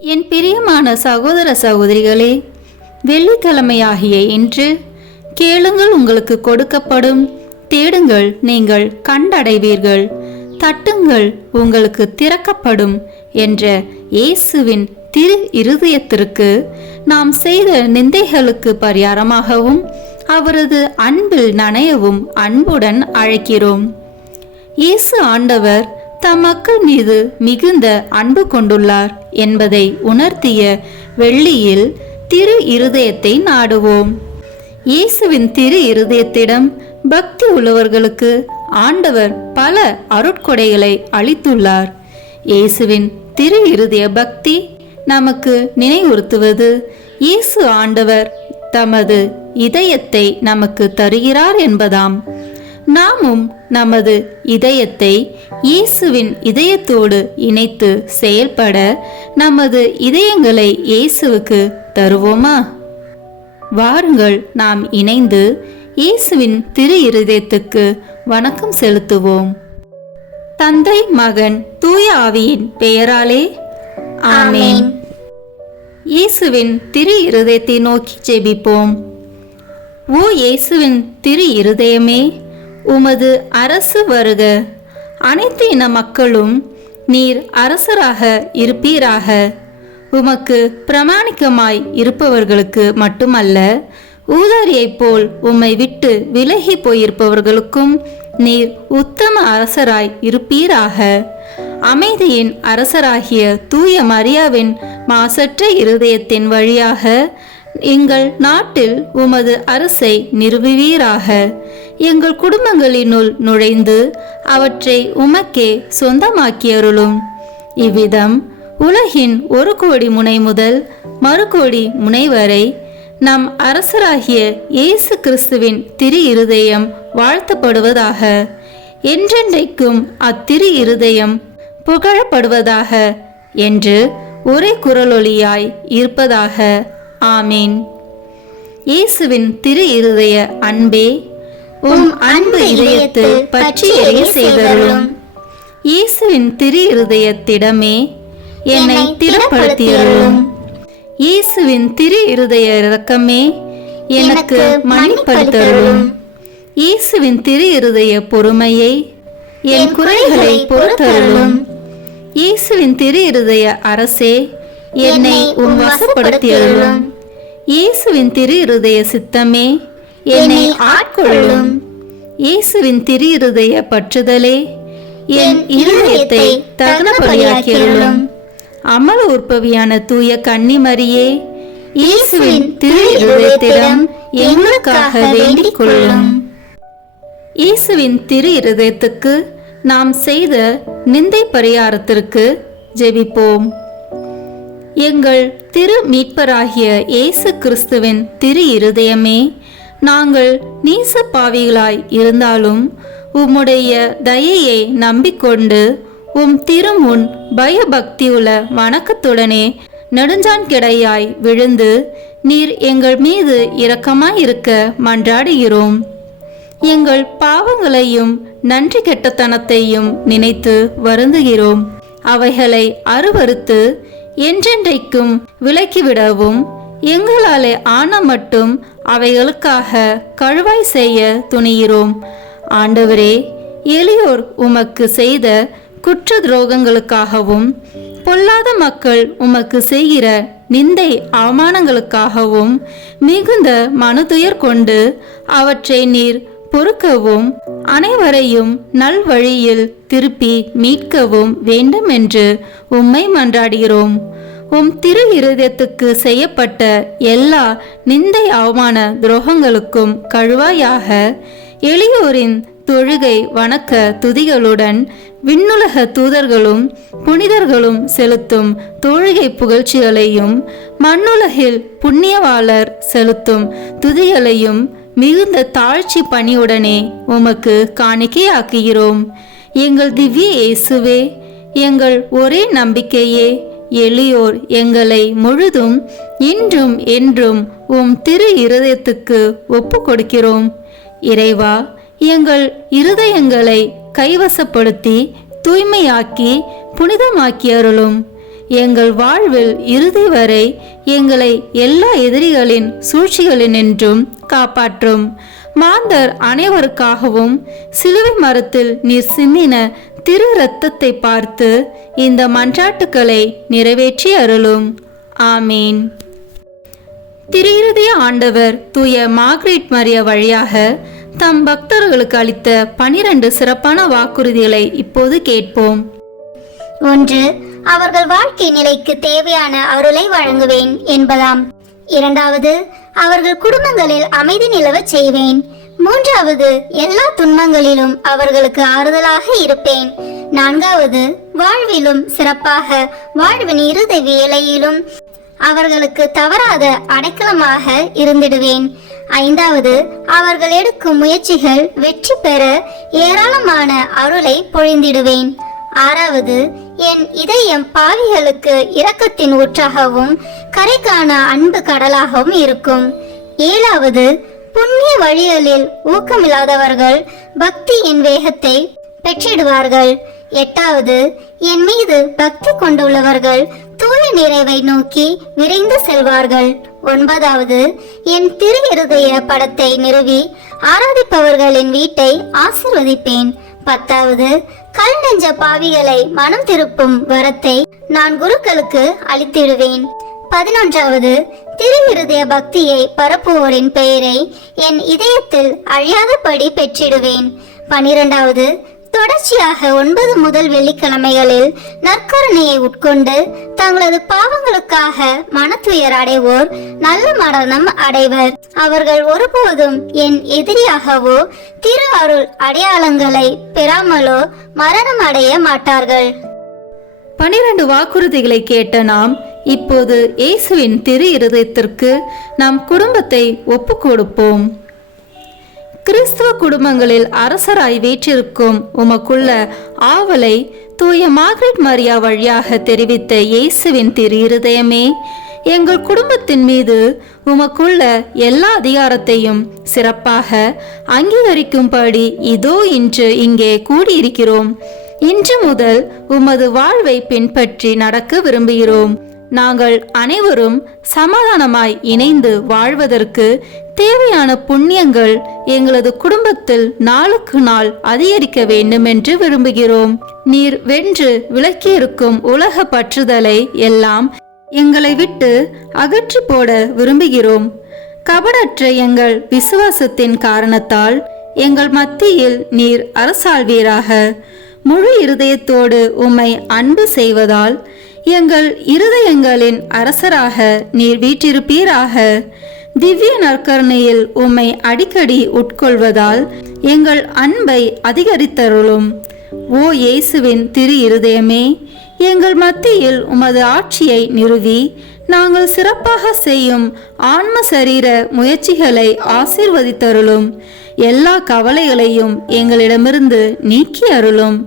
என் பிரியமான சகோதர சகோதரிகளே, வெள்ளிக்கிழமையாகிய இன்று கேளுங்கள் உங்களுக்கு கொடுக்கப்படும், தேடுங்கள் நீங்கள் கண்டடைவீர்கள், தட்டுங்கள் உங்களுக்கு திறக்கப்படும் என்ற இயேசுவின் திரு இருதயத்திற்கு நாம் செய்த நிந்தைகளுக்கு பரிகாரமாகவும் அவரது அன்பில் நனையவும் அன்புடன் அழைக்கிறோம். இயேசு ஆண்டவர் தம் மக்கள் மீது மிகுந்த அன்பு கொண்டுள்ளார் என்பதை உணர்த்திய வெள்ளியில் திரு இருதயத்தை நாடுவோம். இயேசுவின் திரு இருதயத்திடம் பக்தி உள்ளவர்களுக்கு ஆண்டவர் பல அருட்கொடைகளை அளித்துள்ளார். இயேசுவின் திரு இருதய பக்தி நமக்கு நினைவுறுத்துவது இயேசு ஆண்டவர் தமது இதயத்தை நமக்கு தருகிறார் என்பதாம். நாமும் நமது இதயத்தை இயேசுவின் இதயத்தோடு இணைத்து செயல்பட நமது இதயங்களை இயேசுவுக்கு தருவோமா? வாருங்கள் நாம் இணைந்து இயேசுவின் திரு இருதயத்துக்கு வணக்கம் செலுத்துவோம். தந்தை, மகன், தூய ஆவியின் பெயராலே ஆமென். இயேசுவின் திரு இருதயத்தை நோக்கி ஜெபிப்போம். ஓ இயேசுவின் திரு இருதயமே, உமது அரசு வருக. அனைத்து இன மக்களும் நீர் அரசராக இருப்பீராக. உமக்கு பிரமாணிக்கமாய் இருப்பவர்களுக்கு மட்டுமல்ல, ஊதாரியைப் போல் உம்மை விட்டு விலகி போயிருப்பவர்களுக்கும் நீர் உத்தம அரசராய் இருப்பீராக. அமைதியின் அரசராகிய தூய மரியாவின் மாசற்ற இருதயத்தின் வழியாக எங்கள் நாட்டில் உமது அரசை நிறுவுவீராக. எங்கள் குடும்பங்களினுள் நுழைந்து அவற்றை உமக்கே சொந்தமாக்கியருளும். இவ்விதம் உலகின் 1 கோடி முனை முதல் மறுகோடி முனை வரை நம் அரசராகிய இயேசு கிறிஸ்துவின் திரு இருதயம் வாழ்த்தப்படுவதாக. என்றென்றைக்கும் அத்திரு இருதயம் புகழப்படுவதாக என்று ஒரே குரலொலியாய் இருப்பதாக. ஆமீன். இயேசுவின் திரு இருதய அன்பே, உம் அன்பு இதயத்தில் பற்றி எரிய செய்தருளும். இயேசுவின் திரு இருதயத்திடமே என்னை திடப்படுத்தியருளும். இயேசுவின் திரு இருதய இரக்கமே எனக்கு மன்னிப்படுத்தருளும். இயேசுவின் திரு இருதய பொறுமையை என் குறைகளை பொறுத்தருளும். இயேசுவின் திரு இருதய அரசே, என்னை உம் வசப்படுத்தியருளும். இயேசுவின் திரு இருதய சித்தமே, என்னை ஆட்கொள்ளும். இயேசுவின் திரு இருதய பற்றுதலே, என் இருதயத்தை தகுந்தபடியாக்கியருளும். அமல உற்பவியான தூய கன்னிமரியே, இயேசுவின் திரு இருதயத்திடம் எங்களுக்காக வேண்டிக் கொள்ளும். இயேசுவின் திரு இருதயத்துக்கு நாம் செய்த நிந்தை பரிகாரத்திற்கு ஜெபிப்போம். எங்கள் திரு மீட்பராகிய இயேசு கிறிஸ்துவின் திரு இருதயமே, நாங்கள் நீச பாவிகளாய் இருந்தாலும் உம்முடைய தயையை நம்பிக்கொண்டு உம் திருமுன் பயபக்தியுள்ள வணக்கத்துடனே நெடுஞ்சான் கிடையாய் விழுந்து நீர் எங்கள் மீது இரக்கமாயிருக்க மன்றாடுகிறோம். எங்கள் பாவங்களையும் நன்றி கெட்டத்தனத்தையும் நினைத்து வருந்துகிறோம். அவைகளை அருவறுத்து என்றென்றைக்கும் விலக்கிவிடவும் எங்களாலே ஆன மட்டும் அவைகளுக்காக கழுவாய் செய்ய துணிகிறோம். ஆண்டவரே, எளியோர் உமக்கு செய்த குற்ற துரோகங்களுக்காகவும் பொல்லாத மக்கள் உமக்கு செய்கிற நிந்தை அவமானங்களுக்காகவும் மிகுந்த மனதுயர் கொண்டு அவற்றை நீர் பொறுக்கவும் அனைவரையும் நல்வழியில் திருப்பி மீட்கவும் வேண்டும் என்று உம்மை மன்றாடுகிறோம். உம் திரு இருதயத்துக்கு செய்யப்பட்ட எல்லா நிந்தை அவமான துரோகங்களுக்கும் கழுவாயாக எளியோரின் தொழுகை வணக்க துதிகளுடன் விண்ணுலக தூதர்களும் புனிதர்களும் செலுத்தும் தொழுகை புகழ்ச்சிகளையும் மண்ணுலகில் புண்ணியவாளர் செலுத்தும் துதிகளையும் மிகுந்த தாழ்ச்சி பணியுடனே உமக்கு காணிக்கையாக்குகிறோம். எங்கள் திவ்ய இயேசுவே, எங்கள் ஒரே நம்பிக்கையே, எளியோர் எங்களை முழுதும் இன்றும் என்றும் உம் திரு இருதயத்துக்கு ஒப்பு கொடுக்கிறோம். இறைவா, எங்கள் இருதயங்களை கைவசப்படுத்தி தூய்மையாக்கி புனிதமாக்கி அருளும். எங்கள் வாழ்வில் இறுதி வரை எங்களை எல்லா எதிரிகளின் சூழ்ச்சிகளினின்றும் காப்பாற்றும். மாந்தர் அனைவருக்காகவும் சிலுவை மரத்தில் நீர் சிந்தின திரு இரத்தத்தை பார்த்து இந்த மன்றாட்டுக்களை நிறைவேற்றி அருளும். ஆமீன். திரு இருதய ஆண்டவர் தூய மார்கரெட் மரியா வழியாக தம் பக்தர்களுக்கு அளித்த 12 சிறப்பான வாக்குறுதிகளை இப்போது கேட்போம். 1. அவர்கள் வாழ்க்கை நிலைக்கு தேவையான அருளை வழங்குவேன் என்பதாம். 2. அவர்கள் குடும்பங்களில் அமைதி நிலவச் செய்வேன். 3. எல்லா துன்பங்களிலும் அவர்களுக்கு ஆறுதலாக இருப்பேன். 4. வாழ்விலும் சிறப்பாக வாழ்வின் இறுதி வேளையிலும் அவர்களுக்கு தவறாத அடைக்கலமாக இருந்திடுவேன். 5. அவர்கள் எடுக்கும் முயற்சிகள் வெற்றி பெற ஏராளமான அருளை பொழிந்திடுவேன். 6. என் இதயம் பாவிகளுக்கு இரக்கத்தின் ஊற்றாகவும் கரைக்கான அன்பு கடலாகவும் இருக்கும். 7. புண்ணிய வழிகளில் ஊக்கமில்லாதவர்கள் பக்தியின் வேகத்தை பெற்றிடுவார்கள். 8. என் மீது பக்தி கொண்டுள்ளவர்கள் தூய நிறைவை நோக்கி விரைந்து செல்வார்கள். 9. என் திரு இருதய படத்தை நிறுவி ஆராதிப்பவர்களின் வீட்டை ஆசீர்வதிப்பேன். 10. கல் நெஞ்ச பாவிகளை மனம் திருப்பும் வரத்தை நான் குருக்களுக்கு அளித்திடுவேன். 11. திரு இருதய பக்தியை பரப்புவோரின் பெயரை என் இதயத்தில் அழியாதபடி பெற்றிடுவேன். 12. தொடர்ச்சியாக 9 முதல் வெள்ளிக்கிழமைகளில் நற்கருணையை உட்கொண்டு தங்களது பாவங்களுக்காக மனத்துயர் அடைவோர் நல்ல மரணம் அடைவர். அவர்கள் ஒருபோதும் என் எதிரியாகவோ திரு அருள் அடையாளங்களை பெறாமலோ மரணம் அடைய மாட்டார்கள். 12 வாக்குறுதிகளை கேட்ட நாம் இப்போது இயேசுவின் திரு இருதயத்திற்கு நம் குடும்பத்தை ஒப்பு கொடுப்போம். கிறிஸ்துவ குடும்பங்களில் அரசராய் வீற்றிருக்கும் உமக்குள்ள ஆவலை தூய மார்கரெட் மரியா வழியாக தெரிவித்த இயேசுவின் திரு இருதயமே, எங்கள் குடும்பத்தின் மீது உமக்குள்ள எல்லா அதிகாரத்தையும் சிறப்பாக அங்கீகரிக்கும்படி இதோ இன்று இங்கே கூடியிருக்கிறோம். இன்று முதல் உமது வாழ்வை பின்பற்றி நடக்க விரும்புகிறோம். நாங்கள் அனைவரும் சமாதானமாய் இணைந்து வாழ்வதற்கு தேவையான புண்ணியங்கள் எங்களது குடும்பத்தில் நாளுக்கு நாள் அதிகரிக்க வேண்டும் என்று விரும்புகிறோம். நீர் வென்று விலக்கியிருக்கும் உலக பற்றுதலை எல்லாம் எங்களை விட்டு அகற்றி போட விரும்புகிறோம். கபடற்ற எங்கள் விசுவாசத்தின் காரணத்தால் எங்கள் மத்தியில் நீர் அரசாள்வீராக. முழு இருதயத்தோடு உம்மை அன்பு செய்வதால் எங்கள் இருதயங்களின் அரசராக நீர் வீற்றிருப்பீராக. திவ்ய நற்கருணையில் உம்மை அடிக்கடி உட்கொள்வதால் எங்கள் அன்பை அதிகரித்தருளும். ஓ இயேசுவின் திரு இருதயமே, எங்கள் மத்தியில் உமது ஆட்சியை நிறுவி நாங்கள் சிறப்பாக செய்யும் ஆன்ம சரீர முயற்சிகளை ஆசீர்வதித்தருளும். எல்லா கவலைகளையும் எங்களிடமிருந்து நீக்கி அருளும்.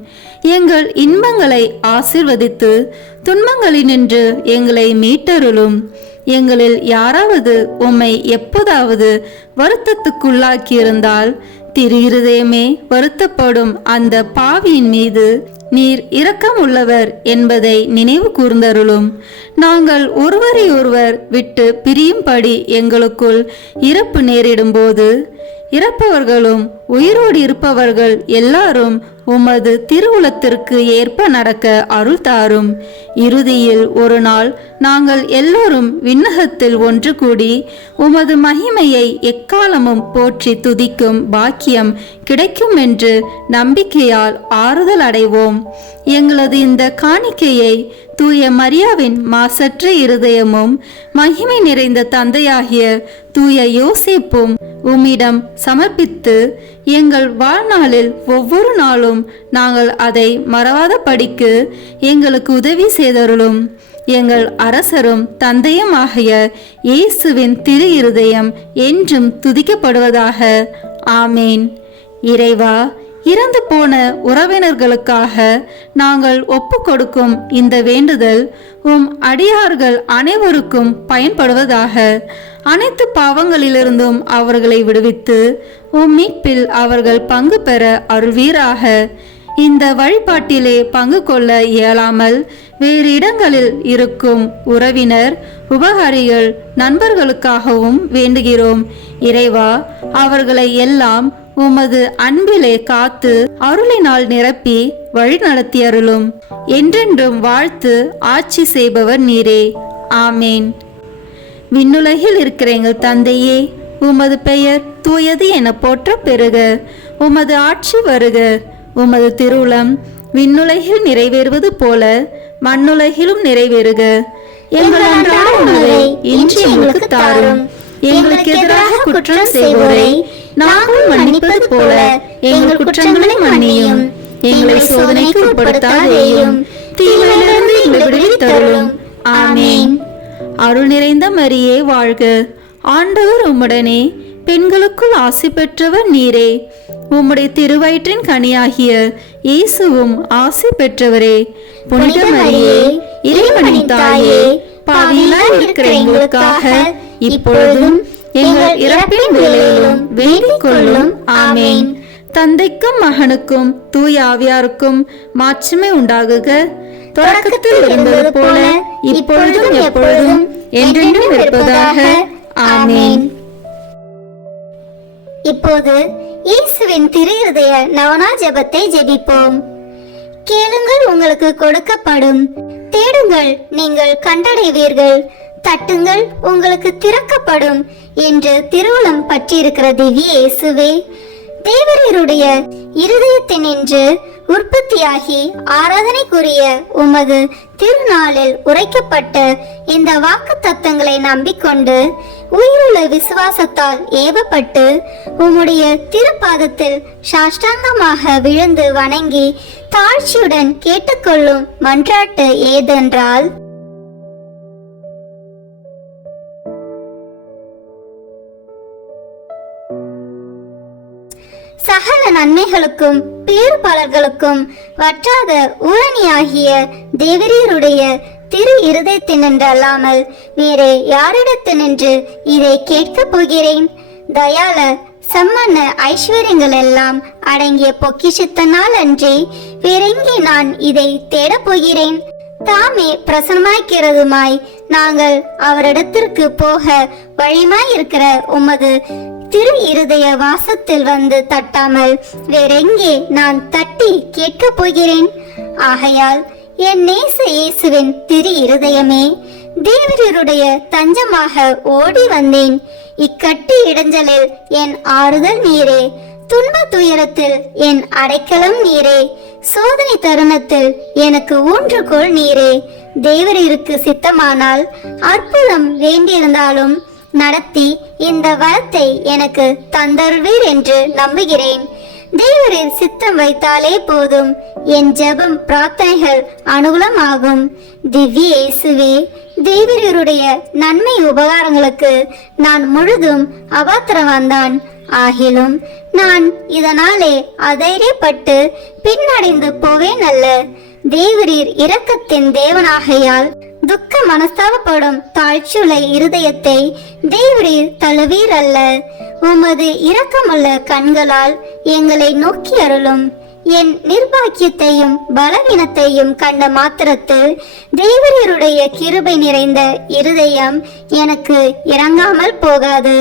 எங்கள் இன்பங்களை ஆசீர்வதித்து துன்பங்களினின்று எங்களை மீட்டருளும். எங்களில் யாராவது உம்மை எப்போதாவது வருத்தத்துக்குள்ளாக்கியிருந்தால் திரு இருதயமே, வருத்தப்படும் அந்த பாவியின் மீது நீர் இரக்கம் உள்ளவர் என்பதை நினைவு கூர்ந்தருளும். நாங்கள் ஒருவரை ஒருவர் விட்டு பிரியும்படி எங்களுக்குள் இறப்பு நேரிடும் போது இறப்பவர்களும் உயிரோடு இருப்பவர்கள் எல்லாரும் உமது திருவுளத்திற்கு ஏற்ப நடக்க அருள் தாரும். இறுதியில் ஒரு நாள் நாங்கள் எல்லோரும் விண்ணகத்தில் ஒன்று கூடி உமது மகிமையை எக்காலமும் போற்றி துதிக்கும் பாக்கியம் கிடைக்கும் என்று நம்பிக்கையால் ஆறுதல் அடைவோம். எங்களது இந்த காணிக்கையை தூய மரியாவின் மாசற்ற இருதயமும் மகிமை நிறைந்த தந்தையாகிய தூய யோசேப்பும் உம்மிடம் சமர்ப்பித்து எங்கள் வாழ்நாளில் ஒவ்வொரு நாளும் நாங்கள் அதை மறவாத படிக்கு எங்களுக்கு உதவி செய்தருளும். எங்கள் அரசரும் தந்தையும் ஆகிய இயேசுவின் திரு இருதயம் என்றும் துதிக்கப்படுவதாக. ஆமேன். இறைவா, இறந்து போன உறவினர்களுக்காக நாங்கள் ஒப்பு கொடுக்கும் இந்த வேண்டுதல் உம் அடியார்கள் அனைவருக்கும் பயன்படுவதாக. அனைத்து பாவங்களிலிருந்தும் அவர்களை விடுவித்து உம் மீட்பில் அவர்கள் பங்கு பெற அருள்வீராக. இந்த வழிபாட்டிலே பங்கு கொள்ள இயலாமல் வேறு இடங்களில் இருக்கும் உறவினர், உபகாரிகள், நண்பர்களுக்காகவும் வேண்டுகிறோம். இறைவா, அவர்களை எல்லாம் உமது அன்பிலே காத்து அருளினால் நிரப்பி வழி நடத்தி அருளும். என்றென்றும் வாழ்த்து ஆட்சி செய்பவர் நீரே. ஆமேன். விண்ணுலகில் இருக்கிற எங்கள் தந்தையே, உமது பெயர் தூயது என போற்ற பெறுக. உமது ஆட்சி வருக. உமது திருவுளம் விண்ணுலகில் நிறைவேறுவது போல மண்ணுலகிலும் நிறைவேறுக. எங்கள் அன்றாட உணவை இன்று எங்களுக்கு தாரும். எங்களுக்கு எதிராக குற்றம் செய்வோரை நாங்கள் மன்னிப்பது போல எங்கள் குற்றங்களை மன்னியும். எங்களை சோதனைக்கு உட்படுத்தாதேயும், தீமையிலிருந்து எங்களை விடுவித்தருளும். ஆமேன். அருள் நிறைந்த மரியே வாழ்க. ஆண்டவர் உம்முடனே, பெண்களுக்குள் ஆசி பெற்றவர் நீரே. உம்முடைய திருவயிற்றின் கனியாகிய இயேசுவும் ஆசி பெற்றவரே. புனித மரியே, இறைவனின் தாயே, பாவிகளாய் இருக்கிற எங்களுக்காக இப்பொழுதும் எங்கள் இறப்பின் வேளையிலும் வேண்டிக் கொள்ளும். ஆமேன். தந்தைக்கும் மகனுக்கும் தூய ஆவியாருக்கும் மாட்சிமை உண்டாகுக. தொடக்கத்தில் இருந்தது போல இப்பொழுதும் எப்பொழுதும் என்றென்றும் இருப்பதாக. ஆமேன். இப்போது இயேசுவின் திரு இருதய நவனா ஜெபத்தை ஜெபிப்போம். கேளுங்கள், உங்களுக்கு கொடுக்கப்படும். தேடுங்கள், நீங்கள் கண்டடைவீர்கள். தட்டுங்கள், உங்களுக்கு திறக்கப்படும் என்று திருவுளம் பற்றியிருக்கிற திவ்ய இயேசுவே, தேவரீருடைய இருதயத்தினின்று உற்பத்தியாகி ஆராதனைக்குரிய உமது திருநாளில் உரைக்கப்பட்ட இந்த வாக்கு தத்தங்களை நம்பிக்கொண்டு உயிருள்ள விசுவாசத்தால் ஏவப்பட்டு உம்முடைய திருப்பாதத்தில் சாஷ்டாங்கமாக விழுந்து வணங்கி தாழ்ச்சியுடன் கேட்டுக்கொள்ளும் மன்றாட்டு ஏதென்றால், சகல நன்மைகளுக்கும் பேறுபாளர்களுக்கும் வற்றாத ஊரணியாகிய தேவரீருடைய திரு இருதயத்தினின்றல்லாமல் வேறே யாரிடத்தினின்று இதை கேட்கப் போகிறேன்? தயால சம்மன்ன ஐஸ்வர்யங்கள் எல்லாம் அடங்கிய பொக்கிஷத்தினால் அன்றி வேறெங்கே நான் இதை தேடப் போகிறேன்? தாமே பிரசன்னமாய்க்கிறதுமாய் நாங்கள் அவரிடத்திற்கு போக வழிமாய் இருக்கிற உமது திரு இருதய வாசத்தில் வந்து தட்டாமல் வேறெங்கே நான் தட்டி கேட்கப் போகிறேன்? ஆகையால் என் நேச இயேசுவின் திரு இருதயமே, தேவரீருடைய தஞ்சமாக ஓடி வந்தேன். இக்கட்டு இடைஞ்சலில் என் ஆறுதல் நீரே, துன்ப துயரத்தில் என் அடைக்கலம் நீரே, சோதனை தருணத்தில் எனக்கு ஊன்றுகோல் நீரே. தேவரீருக்கு சித்தமானால் அற்புதம் வேண்டியிருந்தாலும் நடத்தி இந்த வரத்தை எனக்கு தந்தருள்வீர் என்று நம்புகிறேன். தேவரீர் சித்தம் வைத்தாலே போதும், என் ஜெபம் பிரார்த்தனைகள் அனுகூலமாகும். திவ்ய இயேசுவே, தேவரீருடைய நன்மை உபகாரங்களுக்கு நான் முழுதும் அபாத்திரவான்தான். ஆகிலும் நான் இதனாலே அதைரியப்பட்டு பின்னடைந்து போவேன் அல்ல. தேவரீர் இரக்கத்தின் தேவனாகையால் துக்க மனஸ்தாபப்படும் தாழ்ச்சியுள்ள இருதயத்தை தேவரீர் தழுவீர் அல்ல. உமது இரக்கமுள்ள கண்களால் எங்களை நோக்கி அருளும். என் நிர்பாக்கியத்தையும் பலவீனத்தையும் கண்ட மாத்திரத்தில் தேவரீருடைய கிருபை நிறைந்த இருதயம் எனக்கு இறங்காமல் போகாது.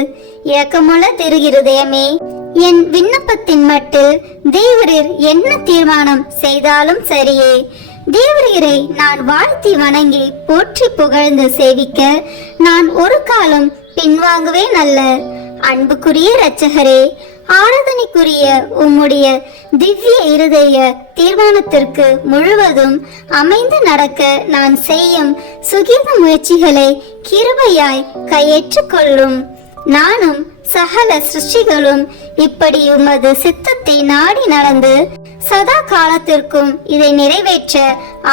இரக்கமுள்ள திரு இருதயமே, என் விண்ணப்பத்தின் மட்டில் தேவரீர் என்ன தீர்மானம் செய்தாலும் சரியே. தேவரீரை நான் வாழ்த்தி வணங்கி போற்றி புகழ்ந்து சேவிக்க நான் ஒரு காலம் பின்வாங்குவேன் அல்ல. அன்புக்குரிய இரட்சகரே, ஆராதனைக்குரிய உம்முடைய திவ்ய இருதய தீர்மானத்திற்கு முழுவதும் அமைந்து நடக்க நான் செய்யும் சுகீத முயற்சிகளை கிருபையாய் கையேற்றுக் கொள்ளும். நானும் சகல சிருஷ்டிகளும் இப்படி உமது சித்தத்தை நாடி நடந்து சதா காலத்திற்கும் இதை நிறைவேற்ற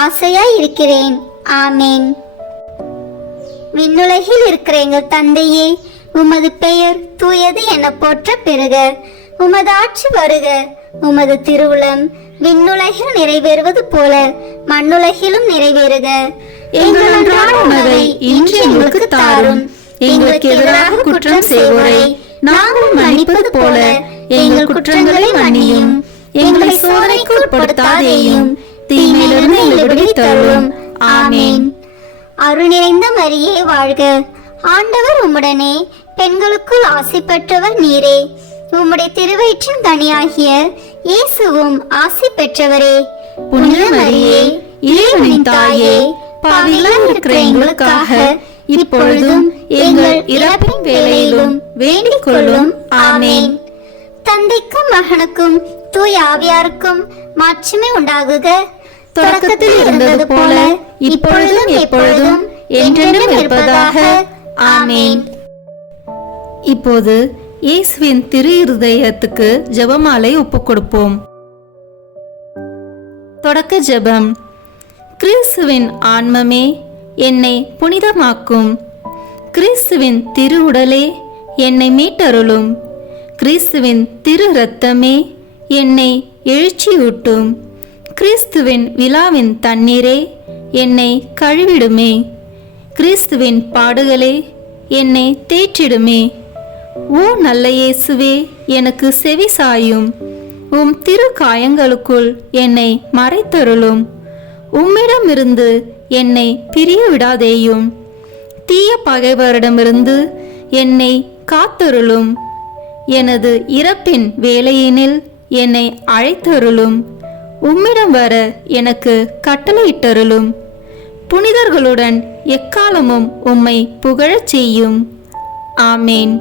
ஆசையாய் இருக்கிறேன். ஆமேன். விண்ணுலகில் இருக்கிற எங்கள் தந்தையே, உமது பெயர் தூயது என போற்ற பெறுக. உமது ஆட்சி வருக. உமது திருவுளம் விண்ணுலகில் நிறைவேறுவது போல மண்ணுலகிலும் நிறைவேறுக. எங்கள் அன்றாட உணவை இன்று எங்களுக்கு தாரும். எங்களுக்கு எதிராக குற்றம் செய்வோரை நாங்கள் மன்னிப்பது போல எங்கள் குற்றங்களை மன்னியும். எங்களை சோதனைக்கு உட்படுத்தாதேயும், தீமையிலிருந்து எங்களை விடுவித்தருளும். ஆமென். அருள் நிறைந்த மரியே வாழ்க, ஆண்டவர் உம்முடனே, பெண்களுக்குள் ஆசி பெற்றவர் நீரே. உம்முடைய திருவயிற்றின் கனியாகிய இயேசுவும் ஆசி பெற்றவரே. புனித மரியே, இறைவனின் தாயே, பாவிகளாய் இருக்கிற எங்களுக்காக இப்பொழுதும் எங்கள் இறப்பின் வேளையிலும் வேண்டிக் கொள்ளும். ஆமென். தந்தைக்கும் மகனுக்கும் தூய ஆவியாருக்கும் மாட்சிமை உண்டாகுக. தொடக்கத்தில் இருந்தது போல இப்பொழுதும் எப்பொழுதும் என்றென்றும் இருப்பதாக. ஆமென். இப்போது இயேசுவின் திரு இருதயத்துக்கு ஜெபமாலை ஒப்புக் கொடுப்போம். தொடக்க ஜெபம். கிறிஸ்துவின் ஆன்மமே, என்னை புனிதமாக்கும். கிறிஸ்துவின் திரு உடலே, என்னை மீட்டருளும். கிறிஸ்துவின் திரு இரத்தமே, என்னை எழுச்சியூட்டும். கிறிஸ்துவின் விழாவின் தண்ணீரே, என்னை கழுவிடுமே. கிறிஸ்துவின் பாடுகளே, என்னை தேற்றிடுமே. ஓ நல்ல இயேசுவே, எனக்கு செவி சாயும். உம் திரு காயங்களுக்குள் என்னை மறைத்தருளும். உம்மிடமிருந்து என்னை பிரிய விடாதேயும். தீய பகைவரிடமிருந்து என்னை காத்தருளும். எனது இறப்பின் வேளையினில் என்னை அழைத்தருளும். உம்மிடம் வர எனக்கு கட்டளையிட்டருளும். புனிதர்களுடன் எக்காலமும் உம்மை புகழச் செய்யும். ஆமேன்.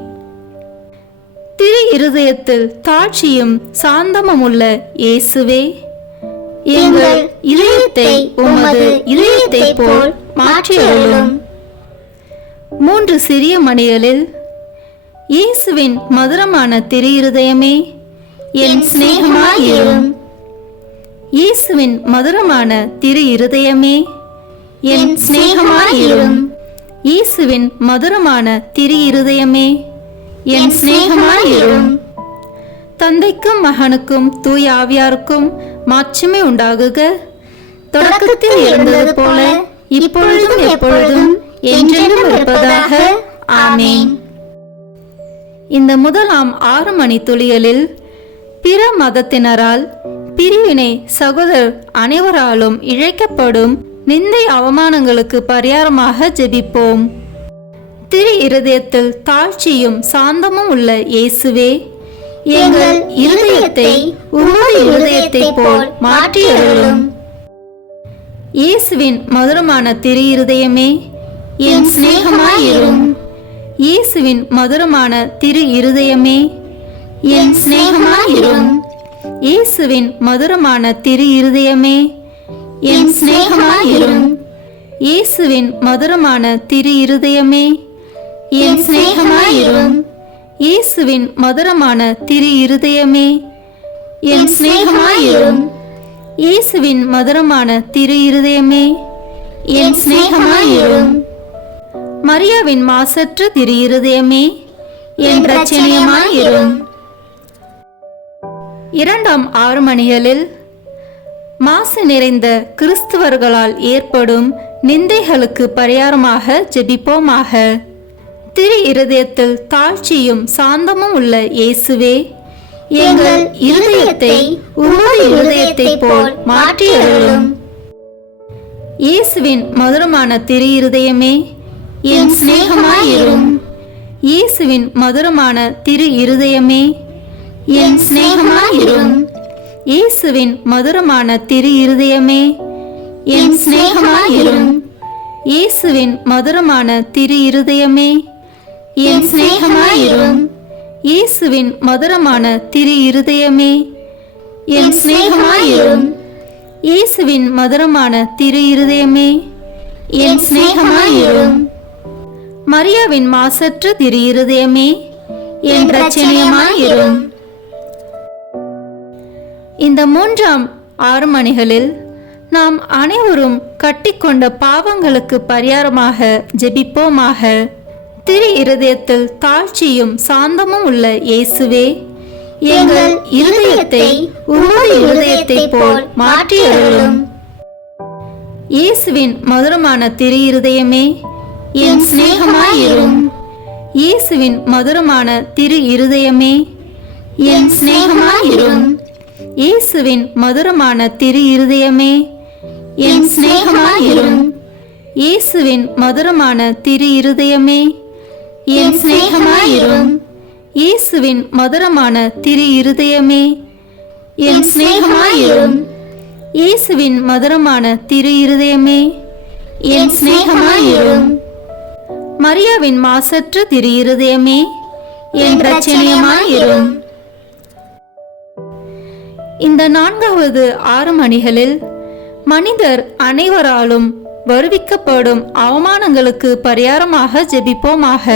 திரு இருதயத்தில் தாட்சியும் சாந்தமுமுள்ள இயேசுவே, எங்கள் இதயத்தை உமது இதயத்தை போல் மாற்றியருளும். 3 சிறிய மணிகளில் இயேசுவின் மதுரமான திரு இருதயமே, என் சிநேகமாயிரும். இயேசுவின் மதுரமான திரு இருதயமே, என் சிநேகமாயிரும். இயேசுவின் மதுரமான திரு இருதயமே, என் சிநேகமாயிரும். தந்தைக்கும் மகனுக்கும் தூய ஆவியாருக்கும் மாட்சிமை உண்டாகுக. தொடக்கத்தில் இருந்தது போல இப்பொழுதும் எப்பொழுதும் என்றென்றும் இருப்பதாக. ஆமென். இந்த முதலாம் 6 மணி துளிகளில் பிற மதத்தினரால் பிரிவினை சகோதரர் அனைவராலும் இழைக்கப்படும் நிந்தை அவமானங்களுக்கு பரிகாரமாக ஜெபிப்போம். திரு இருதயத்தில் தாழ்ச்சியும் சாந்தமும் உள்ள இயேசுவே, எங்கள் இருதயத்தை உமது இருதயத்தை போல் மாற்றியருளும். இயேசுவின் மதுரமான திரு இருதயமே, என் சிநேகமாயிரும். இயேசுவின் மதுரமான திரு இருதயமே, என் சிநேகமாயிரும். இயேசுவின் மதுரமான திரு இருதயமே, என் சிநேகமாயிரும். இயேசுவின் மதுரமான திரு இருதயமே, என் சிநேகமாயிரும். இயேசுவின் மதுரமான திரு இருதயமே, என் சிநேகமாயிரும். இயேசுவின் மதுரமான திரு இருதயமே, என் சிநேகமாயிரும். மரியாவின் மாசற்ற திரு இருதயமே, என் இரட்சணியமாயிரும். 2ஆம் 6 மணிகளில் மாசு நிறைந்த கிறிஸ்துவர்களால் ஏற்படும் நிந்தைகளுக்கு பரிகாரமாக ஜெபிப்போமாக. திரு இருதயத்தில் தாழ்ச்சியும் சாந்தமும் உள்ள இயேசுவே, எங்கள் இருதயத்தை உமது இருதயத்தை போல் மாற்றியருளும். இயேசுவின் மதுரமான திரு இருதயமே, என் சிநேகமாயிரும். இயேசுவின் மதுரமான திரு இருதயமே, என் சிநேகமாயிரும். இயேசுவின் மதுரமான திரு இருதயமே, என் சிநேகமாயிரும். இயேசுவின் மதுரமான திரு இருதயமே, என் சிநேகமாயிரும். இயேசுவின் மதுரமான திரு இருதயமே, என் சிநேகமாயிரும். இயேசுவின் மதுரமான திரு இருதயமே, என் சிநேகமாயிரும். மரியாவின் மாசற்ற திரு இருதயமே, என் இரட்சணியமாயிரும். இந்த 3ஆம் 6 மணிகளில் நாம் அனைவரும் கட்டிக்கொண்ட பாவங்களுக்கு பரிகாரமாக ஜெபிப்போமாக. திரு இருதயத்தில் தாழ்ச்சியும் சாந்தமும் உள்ள இயேசுவே, எங்கள் இருதயத்தை உமது இருதயத்தை போல் மாற்றியருளும். இயேசுவின் மதுரமான திரு இருதயமே, என் சிநேகமாயிரும். இயேசுவின் மதுரமான திரு இருதயமே, என் சிநேகமாயிரும். இயேசுவின் மதுரமான திரு இருதயமே என் சிநேகமாயிரும். இயேசுவின் மதுரமான திரு இருதயமே என் சிநேகமாயிரும். இயேசுவின் மதுரமான திரு இருதயமே என் சிநேகமாயிரும். இயேசுவின் மதுரமான திரு இருதயமே என் சிநேகமாயிரும். மரியாவின் மாசற்ற திரு இருதயமே என் இரட்சணியமாயிரும். இந்த 4வது 6 மணிகளில் மனிதர் அனைவராலும் வருவிக்கப்படும் அவமானங்களுக்கு பரிகாரமாக ஜெபிப்போமாக.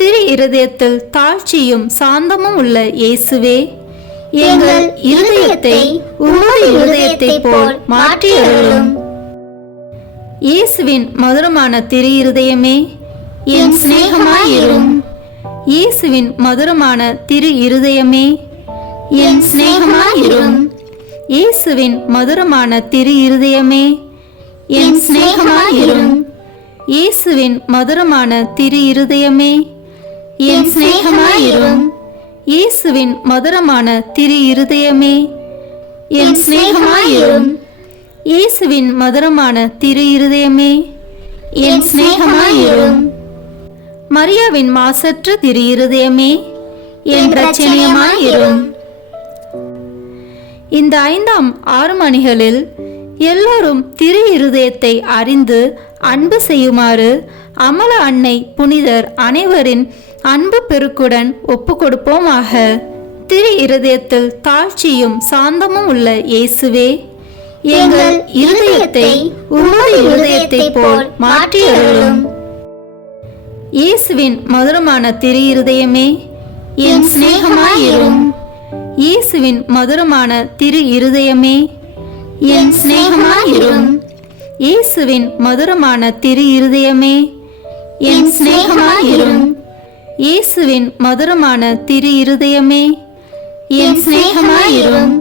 திரு இருதயத்தில் தாழ்ச்சியும் சாந்தமும் உள்ள இயேசுவே, எங்கள் இருதயத்தை உமது இருதயத்தை போல் மாற்றியருளும். இயேசுவின் மதுரமான திரு இருதயமே என் சிநேகமாயிரும். இயேசுவின் மதுரமான திரு இருதயமே என் சிநேகமாயிரும். இயேசுவின் மதுரமான திரு இருதயமே என் சிநேகமாயிரும். இயேசுவின் மதுரமான திரு இருதயமே என் சிநேகமாயிரும். இயேசுவின் மதுரமான திரு இருதயமே என் சிநேகமாயிரும். இயேசுவின் மதுரமான திரு இருதயமே என் சிநேகமாயிரும். மரியாவின் மாசற்ற திரு இருதயமே என் இரட்சணியமாயிரும். இந்த 5ஆம் 6 மணிகளில் எல்லோரும் திரு இருதயத்தை அறிந்து அன்பு செய்யுமாறு அமல அன்னை புனிதர் அனைவரின் அன்பு பெருக்குடன் ஒப்பு கொடுப்போமாக. திரு இருதயத்தில் தாழ்ச்சியும் சாந்தமும் உள்ள இயேசுவே, எங்கள் இருதயத்தை உமது இருதயத்தை போல் மாற்றியருளும். இயேசுவின் மதுரமான திரு இருதயமே என் சிநேகமாயிரும். இயேசுவின் மதுரமான திரு இருதயமே என் சிநேகமாயிரும். இயேசுவின் மதுரமான திரு இருதயமே என் சிநேகமாயிரும். இயேசுவின் மதுரமான திரு இருதயமே என் சிநேகமாயிரும்.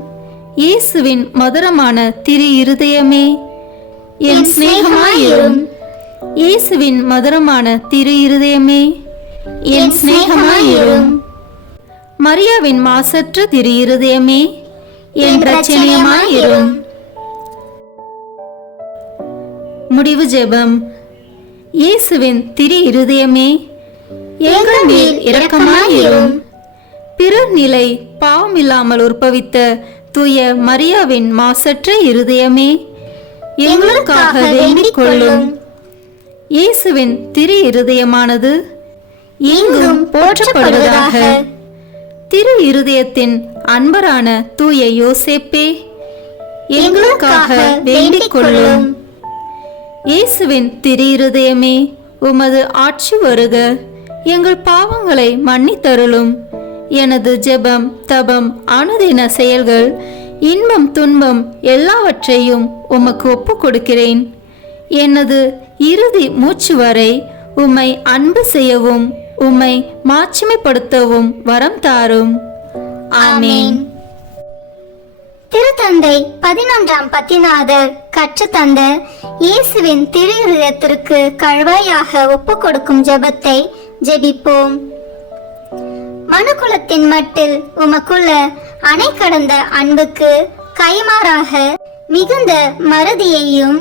இயேசுவின் மதுரமான திரு இருதயமே என் சிநேகமாயிரும். இயேசுவின் மதுரமான திரு இருதயமே என் சிநேகமாயிரும். மரியாவின் மாசற்ற திரு இருதயமே என் இரட்சணியமாயிரும். முடிவு ஜெபம். இயேசுவின் திரு இருதயமே எங்கள் மேல் இரக்கமாயிரும். பிறர் நிலை பாவமில்லாமல் உற்பவித்த தூய மரியாவின் மாசற்ற இருதயமே எங்களுக்காக வேண்டிக் கொள்ளும். இயேசுவின் திரு இருதயமானது எங்கும் போற்றப்படுவதாக. திரு இருதயத்தின் அன்பரான தூய யோசேப்பே எங்களுக்காக வேண்டிக் கொள்ளும். இயேசுவின் திரு இருதயமே உமது ஆட்சி வருக, எங்கள் பாவங்களை மன்னித்தருளும். எனது ஜெபம் தபம் அனுதின செயல்கள் இன்பம் துன்பம் எல்லாவற்றையும் உமக்கு ஒப்பு கொடுக்கிறேன். எனது இறுதி மூச்சு வரை உம்மை அன்பு செய்யவும் உம்மை மாட்சிமைப்படுத்தவும் வரம் தாரும். ஆமென். திருத்தந்தை 11ஆம் பத்திநாதர் கற்றுத்தந்த இயேசுவின் திரு இருதயத்திற்கு கழுவாயாக ஒப்பு கொடுக்கும் ஜெபத்தை ஜெபிப்போம். மனுக்குலத்தின் மட்டில் உமக்குள்ள அணை கடந்த அன்புக்கு கைமாறாக மிகுந்த மறதியையும்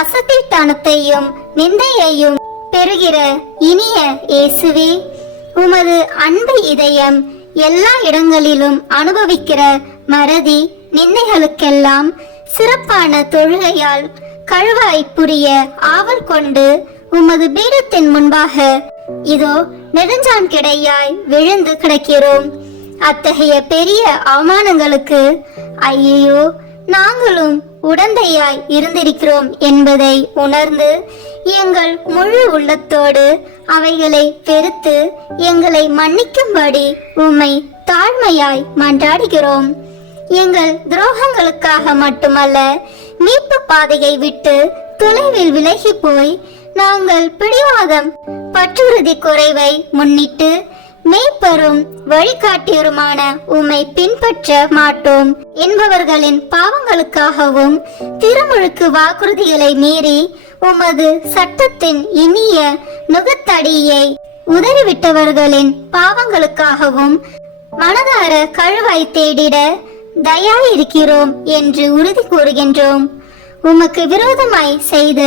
அசத்தித்தனத்தையும் நிந்தையையும் பெறுகிற இனிய இயேசுவே, உமது அன்பு இதயம் எல்லா இடங்களிலும் அனுபவிக்கிற மறதி நிந்தைகளுக்கெல்லாம் சிறப்பான தொழுகையால் கழுவாய் புரிய ஆவல் கொண்டு உமது பீடத்தின் முன்பாக இதோ நெடுஞ்சான் கிடையாய் விழுந்து கிடக்கிறோம். அத்தகைய பெரிய அவமானங்களுக்கு ஐயோ நாங்களும் உடந்தையாய் இருந்திருக்கிறோம் என்பதை உணர்ந்து எங்கள் முழு உள்ளத்தோடு அவைகளை வெறுத்து எங்களை மன்னிக்கும்படி உம்மை தாழ்மையாய் மன்றாடுகிறோம். எங்கள் துரோகங்களுக்காக மட்டுமல்ல, மீட்பு பாதையை விட்டு தொலைவில் விலகி போய் நாங்கள் பிடிவாதம் பற்றுறுதி குறைவை முன்னிட்டு மெய்ப்பெரும் வழிகாட்டியருமான உம்மை பின்பற்ற மாட்டோம் என்பவர்களின் பாவங்களுக்காகவும் திருமுழுக்கு வாக்குறுதிகளை மீறி உமது சட்டத்தின் இனிய நுகத்தடியை உதறிவிட்டவர்களின் பாவங்களுக்காகவும் மனதார கழுவாய் தேடிட தயாயிருக்கிறோம் என்று உறுதி கூறுகின்றோம். உமக்கு விரோதமாய் செய்த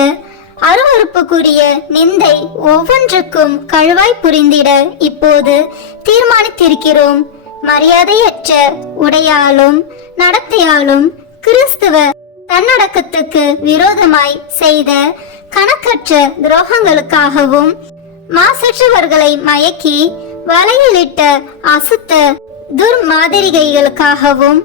அருவருப்புக்குரிய நிந்தை ஒவ்வொன்றுக்கும் கழுவாய் புரிந்திட இப்போது தீர்மானித்திருக்கிறோம். மரியாதையற்ற உடையாலும் நடத்தையாலும் கிறிஸ்துவ தன்னடக்கத்துக்கு விரோதமாய் செய்த கணக்கற்ற துரோகங்களுக்காகவும் மாசற்றவர்களை மயக்கி வலையிலிட்ட அசுத்த துர்மாதிரிகைகளுக்காகவும்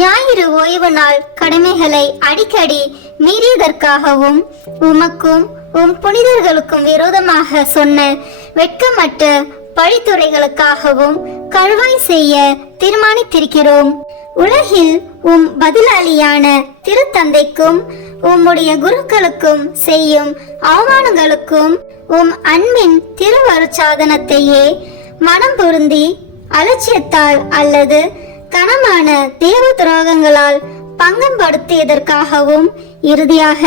ஞாயிறு ஓய்வு நாள் கடமைகளை அடிக்கடி மீறியதற்காகவும் உமக்கும் உம் புனிதர்களுக்கும் விரோதமாக சொன்ன வெட்கமற்ற பழித்துறைகளுக்காகவும் கழுவாய் செய்ய தீர்மானித்திருக்கிறோம். உலகில் உம் பதிலாளியான திருத்தந்தைக்கும் உம்முடைய குருக்களுக்கும் செய்யும் அவமானங்களுக்கும் உம் அன்பின் திருவருட்சாதனத்தையே மனம் பொருந்தி அலட்சியத்தால் அல்லது கனமான தேவ துரோகங்களால் பங்கப்படுத்தியதற்காகவும் இறுதியாக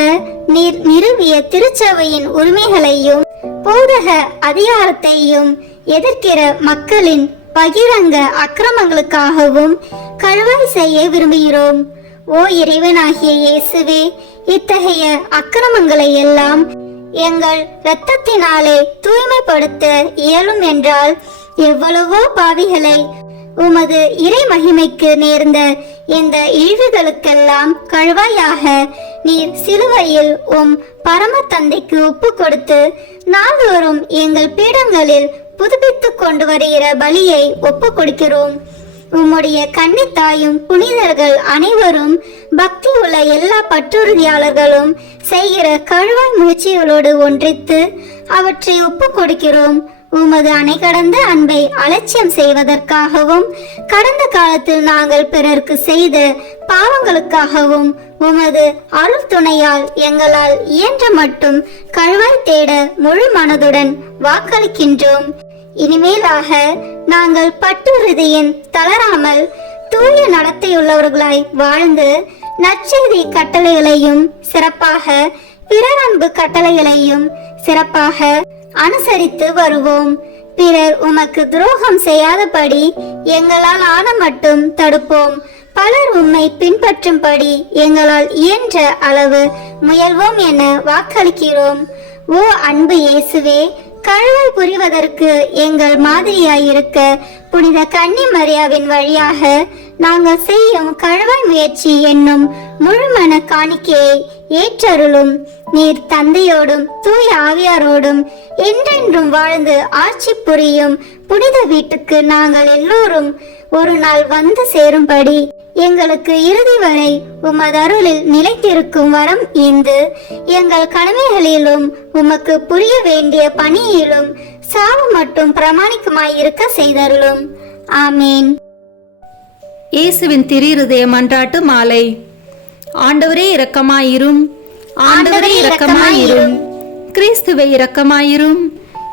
நீர் நிறுவிய திருச்சபையின் உரிமைகளையும் போதக அதிகாரத்தையும் எதிர்க்கிற மக்களின் பகிரங்க அக்கிரமங்களுக்காகவும் கழுவாய் செய்ய விரும்புகிறோம். ஓ இறைவனாகிய இயேசுவே, இத்தகைய அக்கிரமங்களை எல்லாம் எங்கள் இரத்தத்தினாலே தூய்மைப்படுத்த இயலும் என்றால் எவ்வளவோ பாவிகளை உமது இறை மகிமைக்கு நேர்ந்த இந்த இழிவுகளுக்கெல்லாம் கழுவாயாக நீர் சிலுவையில் உம் பரம தந்தைக்கு ஒப்பு கொடுத்து நாள்தோறும் எங்கள் பீடங்களில் புதுப்பித்துக் கொண்டு வருகிற பலியை ஒப்பு கொடுக்கிறோம். உம்முடைய கன்னித்தாயும் புனிதர்கள் அனைவரும் பக்தி உள்ள எல்லா பற்றுறுதியாளர்களும் செய்கிற கழுவாய் முயற்சிகளோடு ஒன்றித்து அவற்றை ஒப்பு கொடுக்கிறோம். உமது அணை கடந்த அன்பை அலட்சியம் செய்வதற்காகவும் கடந்த காலத்தில் நாங்கள் பிறருக்கு செய்த பாவங்களுக்காகவும் உமது அருள் துணையால் எங்களால் இயன்ற மட்டும் கழுவாய் தேட முழு மனதுடன் வாக்களிக்கின்றோம். இனிமேலாக நாங்கள் பற்றுறுதியின் தளராமல் தூய நடத்தையுள்ளவர்களாய் வாழ்ந்து நற்செய்தி கட்டளைகளையும் சிறப்பாக பிறர் அன்பு கட்டளைகளையும் சிறப்பாக அனுசரித்து வருவோம். பிறர் உமக்கு துரோகம் செய்யாதபடி எங்களால் ஆன மட்டும் தடுப்போம். பலர் உம்மை பின்பற்றும்படி எங்களால் இயன்ற அளவு முயல்வோம் என வாக்களிக்கிறோம். ஓ அன்பு இயேசுவே, கழுவாய் புரிவதற்கு எங்கள் மாதிரியாயிருக்க புனித கன்னி மரியாவின் வழியாக நாங்கள் செய்யும் கழுவாய் முயற்சி என்னும் முழுமன காணிக்கையை ஏற்றருளும். நீர் தந்தையோடும் தூய ஆவியாரோடும் என்றென்றும் வாழ்ந்து ஆட்சி புரியும் புனித வீட்டுக்கு நாங்கள் எல்லோரும் ஒரு நாள் வந்து சேரும்படி எங்களுக்கு இறுதி வரை உமது அருளில் நிலைத்திருக்கும் வரம் ஈந்து எங்கள் கடமைகளிலும் உமக்கு புரிய வேண்டிய பணியிலும் சாவு மட்டும் பிரமாணிக்குமாயிருக்க செய்தருளும். ஆமேன். இயேசுவின் திரு மன்றாட்டு மாலை. ஆண்டவரே இரக்கமாயிரும், ஆண்டவரே இரக்கமாயிரும், கிறிஸ்துவே இரக்கமாயிரும்,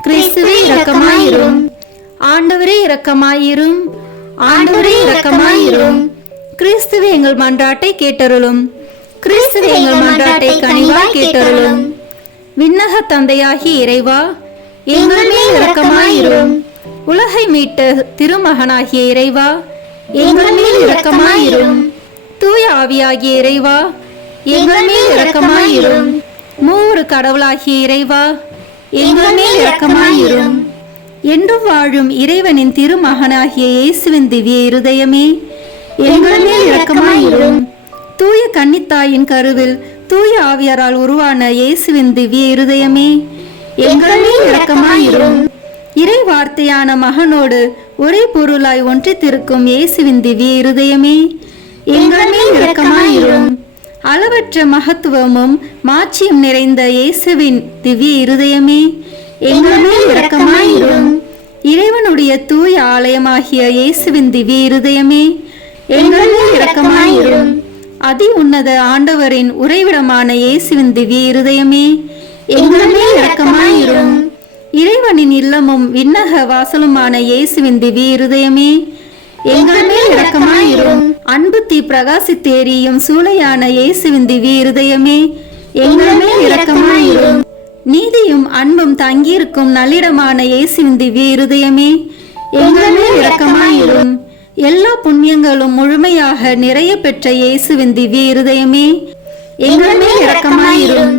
கிறிஸ்துவே இரக்கமாயிரும், ஆண்டவரே இரக்கமாயிரும், ஆண்டவரே இரக்கமாயிரும், கிறிஸ்துவே எங்கள் மன்றாட்டை கேட்டருளும், கிறிஸ்துவே எங்கள் மன்றாட்டை கனிவாய் கேட்டருளும். விண்ணக தந்தையாகி இறைவா, எங்கள் மேல் இரக்கமாயிரும். உலகை மீட்ட திருமகனாகிய இறைவா, எங்கள் மேல் இரக்கமாயிரும். தூய ஆவியாகிய இறைவா, எங்கள் மேல் இரக்கமாயிரும். மூவரு கடவுளாகிய இறைவா, எங்கள் மேல் இரக்கமாயிரும். என்றும் வாழும் இறைவனின் திருமகனாகிய இயேசுவின் திவ்ய இருதயமே, எங்கள் மேல் இரக்கமாயிரும். தூய கன்னித்தாயின் கருவில் தூய ஆவியாரால் உருவான இயேசுவின் திவ்ய இருதயமே, எங்கள் மேல் இரக்கமாயிரும். இறை வார்த்தையான மகனோடு ஒரே பொருளாய் ஒன்றித்திருக்கும் இயேசுவின் திவ்ய இருதயமே, எங்கள் மேல் இரக்கமாயிரும். அளவற்ற மகத்துவமும் மாட்சியும் நிறைந்த இயேசுவின் திவ்ய இருதயமே, எங்கள் மேல் இரக்கமாயிரும். இறைவனுடைய தூய ஆலயமாகிய இயேசுவின் திவ்ய இருதயமே, எங்கள் மேல் இரக்கமாயிரும். அதி உன்னத ஆண்டவரின் உறைவிடமான இயேசுவின் திவ்ய இருதயமே, எங்கள் மேல் இரக்கமாயிரும். இறைவனின் இல்லமும் விண்ணக வாசலுமான இயேசுவின் திவ்ய இருதயமே, எங்கள் மேல் இரக்கமாயிரும். அன்பு தீ பிரகாசித்தேரியும் சூளையான இயேசுவின் திவ்ய இருதயமே, எங்கள் மேல் இரக்கமாயிரும். நீதியும் அன்பும் தங்கியிருக்கும் நல்லிடமான இயேசுவின் திவ்ய இருதயமே, எங்கள் மேல் இரக்கமாயிரும். எல்லா புண்ணியங்களும் முழுமையாக நிறைய பெற்ற இயேசுவின் திவ்ய இருதயமே, எங்கள் மேல் இரக்கமாயிரும்.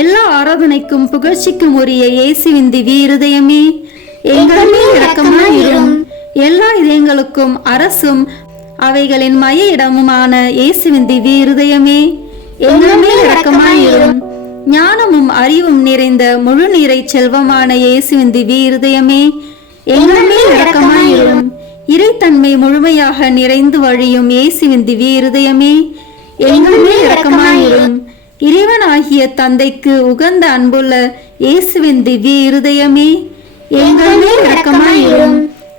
எல்லா ஆராதனைக்கும் புகழ்ச்சிக்கும் உரிய இயேசுவின் திவ்ய இருதயமே, எங்கள் மேல் இரக்கமாயிரும். எல்லா இதயங்களுக்கும் அரசும் அவைகளின் மைய இடமுமான இயேசுவின் திவ்ய இருதயமே, எங்கள் மேல் இரக்கமாயிரும். ஞானமும் அறிவும் நிறைந்த முழு நீரை செல்வமான இயேசுவின் திவ்ய இருதயமே, எங்கள் மேல் இரக்கமாயிரும். இறைத்தன்மை முழுமையாக நிறைந்து வழியும் இயேசுவின் திவ்ய இருதயமே, எங்கள் மேல் இரக்கமாயிரும். இறைவனாகிய தந்தைக்கு உகந்த அன்புள்ள இயேசுவின் திவ்ய இருதயமே, எங்கள் மேல் இரக்கமாயிரும்.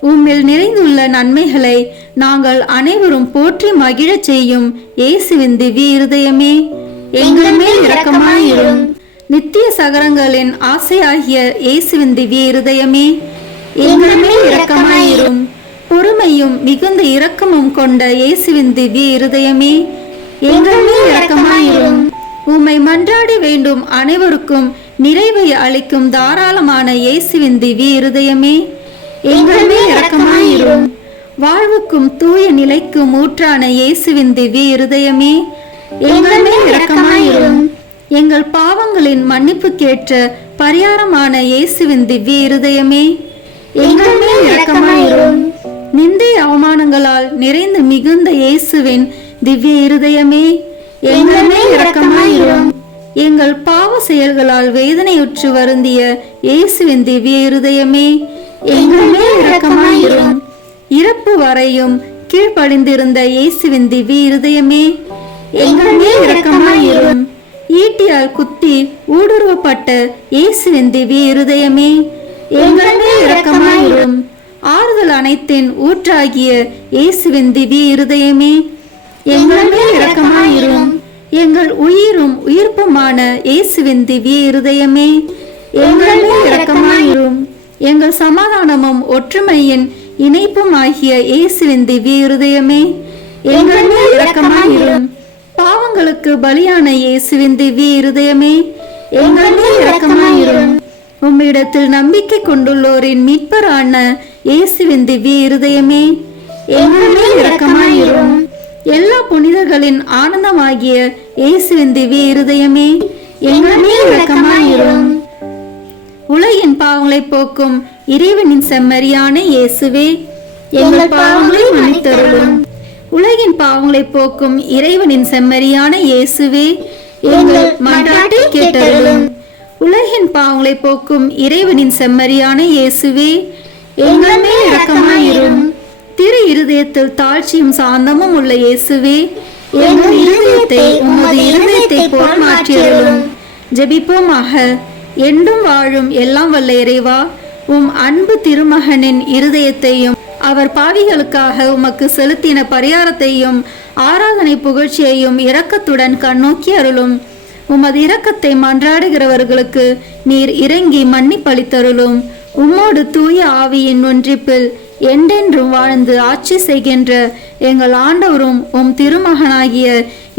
உம்மில் நிறைந்துள்ள நன்மைகளை நாங்கள் அனைவரும் போற்றி மகிழச் செய்யும் இயேசுவின் திவ்ய இருதயமே, எங்கள் மேல் இரக்கமாயிரும். நித்திய சகரங்களின் ஆசையாகிய இயேசுவின் திவ்ய இருதயமே, எங்கள் மேல் இரக்கமாயிரும். பொறுமையும் மிகுந்த இரக்கமும் கொண்ட இயேசுவின் திவ்ய இருதயமே, எங்கள் மேல் இரக்கமாயிரும். உம்மை மன்றாடி வேண்டும் அனைவருக்கும் நிறைவை அளிக்கும் தாராளமான இயேசுவின் திவ்ய இருதயமே, எங்கள் மேல் இரக்கமாயிரும். வாழ்வுக்கும் தூய நிலைக்கும் ஊற்றான இயேசுவின் திவ்ய இருதயமே, எங்கள் மேல் இரக்கமாயிரும். எங்கள் பாவங்களின் மன்னிப்புக்கேற்ற பரிகாரமான இயேசுவின் திவ்ய இருதயமே, எங்கள் மேல் இரக்கமாயிரும். நிந்தை அவமானங்களால் நிறைந்து மிகுந்த இயேசுவின் திவ்ய இருதயமே, எங்கள் மேல் இரக்கமாயிரும். எங்கள் பாவ செயல்களால் வேதனையுற்று வருந்திய இயேசுவின் திவ்ய இருதயமே, எங்கள் மேல் இரக்கமாயிரும். இறப்பு வரையும் கீழ்ப்படிந்திருந்த இயேசுவின் திவ்ய இருதயமே, எங்கள் மேல் இரக்கமாயிரும். ஈட்டியால் குத்தி ஊடுருவப்பட்ட இயேசுவின் திவ்ய இருதயமே, எங்கள் மேல் இரக்கமாயிரும். ஆறுதல் அனைத்தின் ஊற்றாகிய இயேசுவின் திவ்ய இருதயமே, எங்கள் மேல் இரக்கமாயிரும். எங்கள் உயிரும் உயிர்ப்புமான இயேசுவின் திவ்ய இருதயமே, எங்கள் மேல் இரக்கமாயிரும். எங்கள் சமாதானமும் ஒற்றுமையின் இணைப்பும் ஆகிய இயேசுவின் திவ்ய இருதயமே, எங்கள் மேல் இரக்கமாயிரும். பாவங்களுக்கு பலியான இயேசுவின் திவ்ய இருதயமே, எங்கள் மேல் இரக்கமாயிரும். உம்மிடத்தில் நம்பிக்கை கொண்டுள்ளோரின் மீட்பரான இயேசுவின் திவ்ய இருதயமே, எங்கள் மேல் இரக்கமாயிரும். எல்லா புனிதர்களின் ஆனந்தமாகிய இயேசுவின் திவ்ய இருதயமே, எங்கள் மேல் இரக்கமாயிரும். உலகின் பாவங்களை போக்கும் இறைவனின் செம்மறியான இயேசுவே, எங்கள் பாவங்களை மன்னித்தருளும். உலகின் பாவங்களை போக்கும் இறைவனின் செம்மறியான இயேசுவே, எங்கள் மன்றாட்டை கேட்டருளும். உலகின் பாவங்களை போக்கும் இறைவனின் செம்மறியான இயேசுவே, எங்கள் மேல் இரக்கமாயிரும். திரு இருதயத்தில் தாழ்ச்சியும் சாந்தமும் உள்ள இயேசுவே, எங்கள் இருதயத்தை உமது இருதயத்தை போல் மாற்றியருளும். ஜெபிப்போமாக. என்றும் வாழும் எல்லாம் வல்ல இறைவா, உம் அன்பு திருமகனின் இருதயத்தையும் அவர் பாவிகளுக்காக உமக்கு செலுத்தின பரிகாரத்தையும் ஆராதனை புகழ்ச்சியையும் இரக்கத்துடன் கண்ணோக்கி அருளும். உமது இரக்கத்தை மன்றாடுகிறவர்களுக்கு நீர் இறங்கி மன்னிப்பளித்தருளும். உம்மோடு தூய ஆவியின் ஒன்றிப்பில் என்றென்றும் வாழ்ந்து ஆட்சி செய்கின்ற எங்கள் ஆண்டவரும் உம் திருமகனாகிய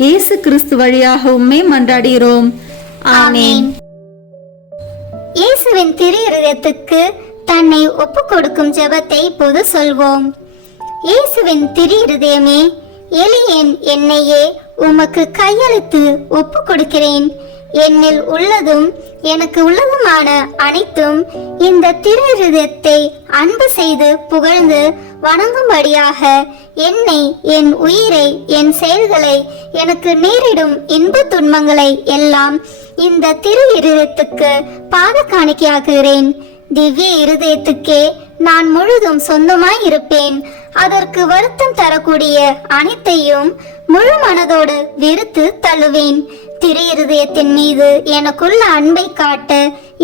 இயேசு கிறிஸ்து வழியாக உம்மை மன்றாடுகிறோம். ஆமென். இயேசுவின் திரு இருதயத்துக்கு தன்னை ஒப்பு கொடுக்கும் ஜெபத்தை இப்போது சொல்வோம். இயேசுவின் திரு இருதயமே, எளியேன் என்னையே உமக்கு கையளித்து ஒப்பு கொடுக்கிறேன். என்னில் உள்ளதும் எனக்கு உள்ளதுமான அனைத்தும் இந்த திரு இருதயத்தை அன்பு செய்து புகழ்ந்து வணங்கும்படியாக என்னை, என் உயிரை, என் செயல்களை, எனக்கு நேரிடும் இன்ப துன்பங்களை எல்லாம் இந்த திரு இருதயத்துக்கு பாத காணிக்கையாக்குகிறேன். திவ்ய இருதயத்துக்கே நான் முழுதும் சொந்தமாய் இருப்பேன். அதற்கு வருத்தம் தரக்கூடிய அனைத்தையும் முழு மனதோடு வெறுத்து தள்ளுவேன். திரு இருதயத்தின் மீது எனக்குள்ள அன்பை காட்ட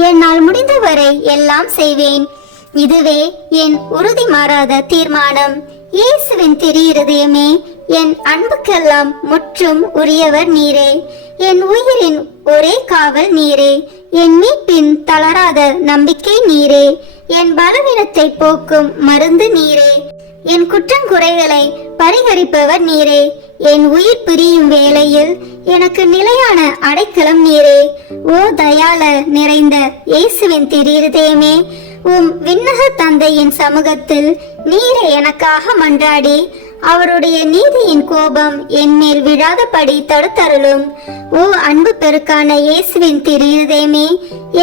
என்னால் முடிந்தவரை எல்லாம் செய்வேன். இதுவே என் உறுதி மாறாத தீர்மானம். இயேசுவின் திரு இருதயமே, என் அன்புக்கெல்லாம் முற்றும் உரியவர் நீரே. என் உயிரின் ஒரே காவல் நீரே. என் மீட்பின் தளராத நம்பிக்கை நீரே. என் பலவீனத்தை போக்கும் மருந்து நீரே. என் குற்றங்குறைகளை பரிகரிப்பவர் நீரே. என் உயிர் பிரியும் வேளையில் எனக்கு நிலையான அடைக்கலம் நீரே. ஓ தயாள நிறைந்த இயேசுவின் திரு இருதயமே, விண்ணக தந்தையின் சமூகத்தில் நீரே எனக்காக மன்றாடி அவருடைய நீதியின் கோபம் என் மேல் விழாதபடி தடுத்தருளும். ஓ அன்பு பெருக்கான இயேசுவின் திரு இருதயமே,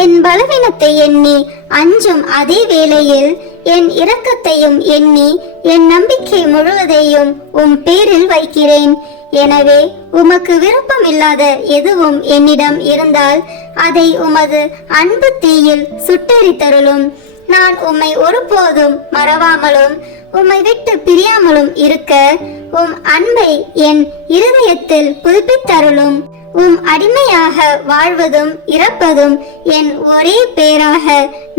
என் பலவீனத்தை எண்ணி அஞ்சும் அதே வேளையில் என் இரக்கத்தையும் எண்ணி என் நம்பிக்கை முழுவதையும் பேரில் வைக்கிறேன். எனவே உமக்கு விருப்பமில்லாத எதுவும் என்னிடம் இருந்தால் அதை உமது அன்பு தீயில் சுட்டெரித்தருளும். நான் உம்மை ஒருபோதும் மறவாமலும் உம்மை விட்டு பிரியாமலும் இருக்க அன்பை என் இருதயத்தில் புதுப்பித்தருளும். அடிமையாக வாழ்வதும் இறப்பதும் என் ஒரே பேராக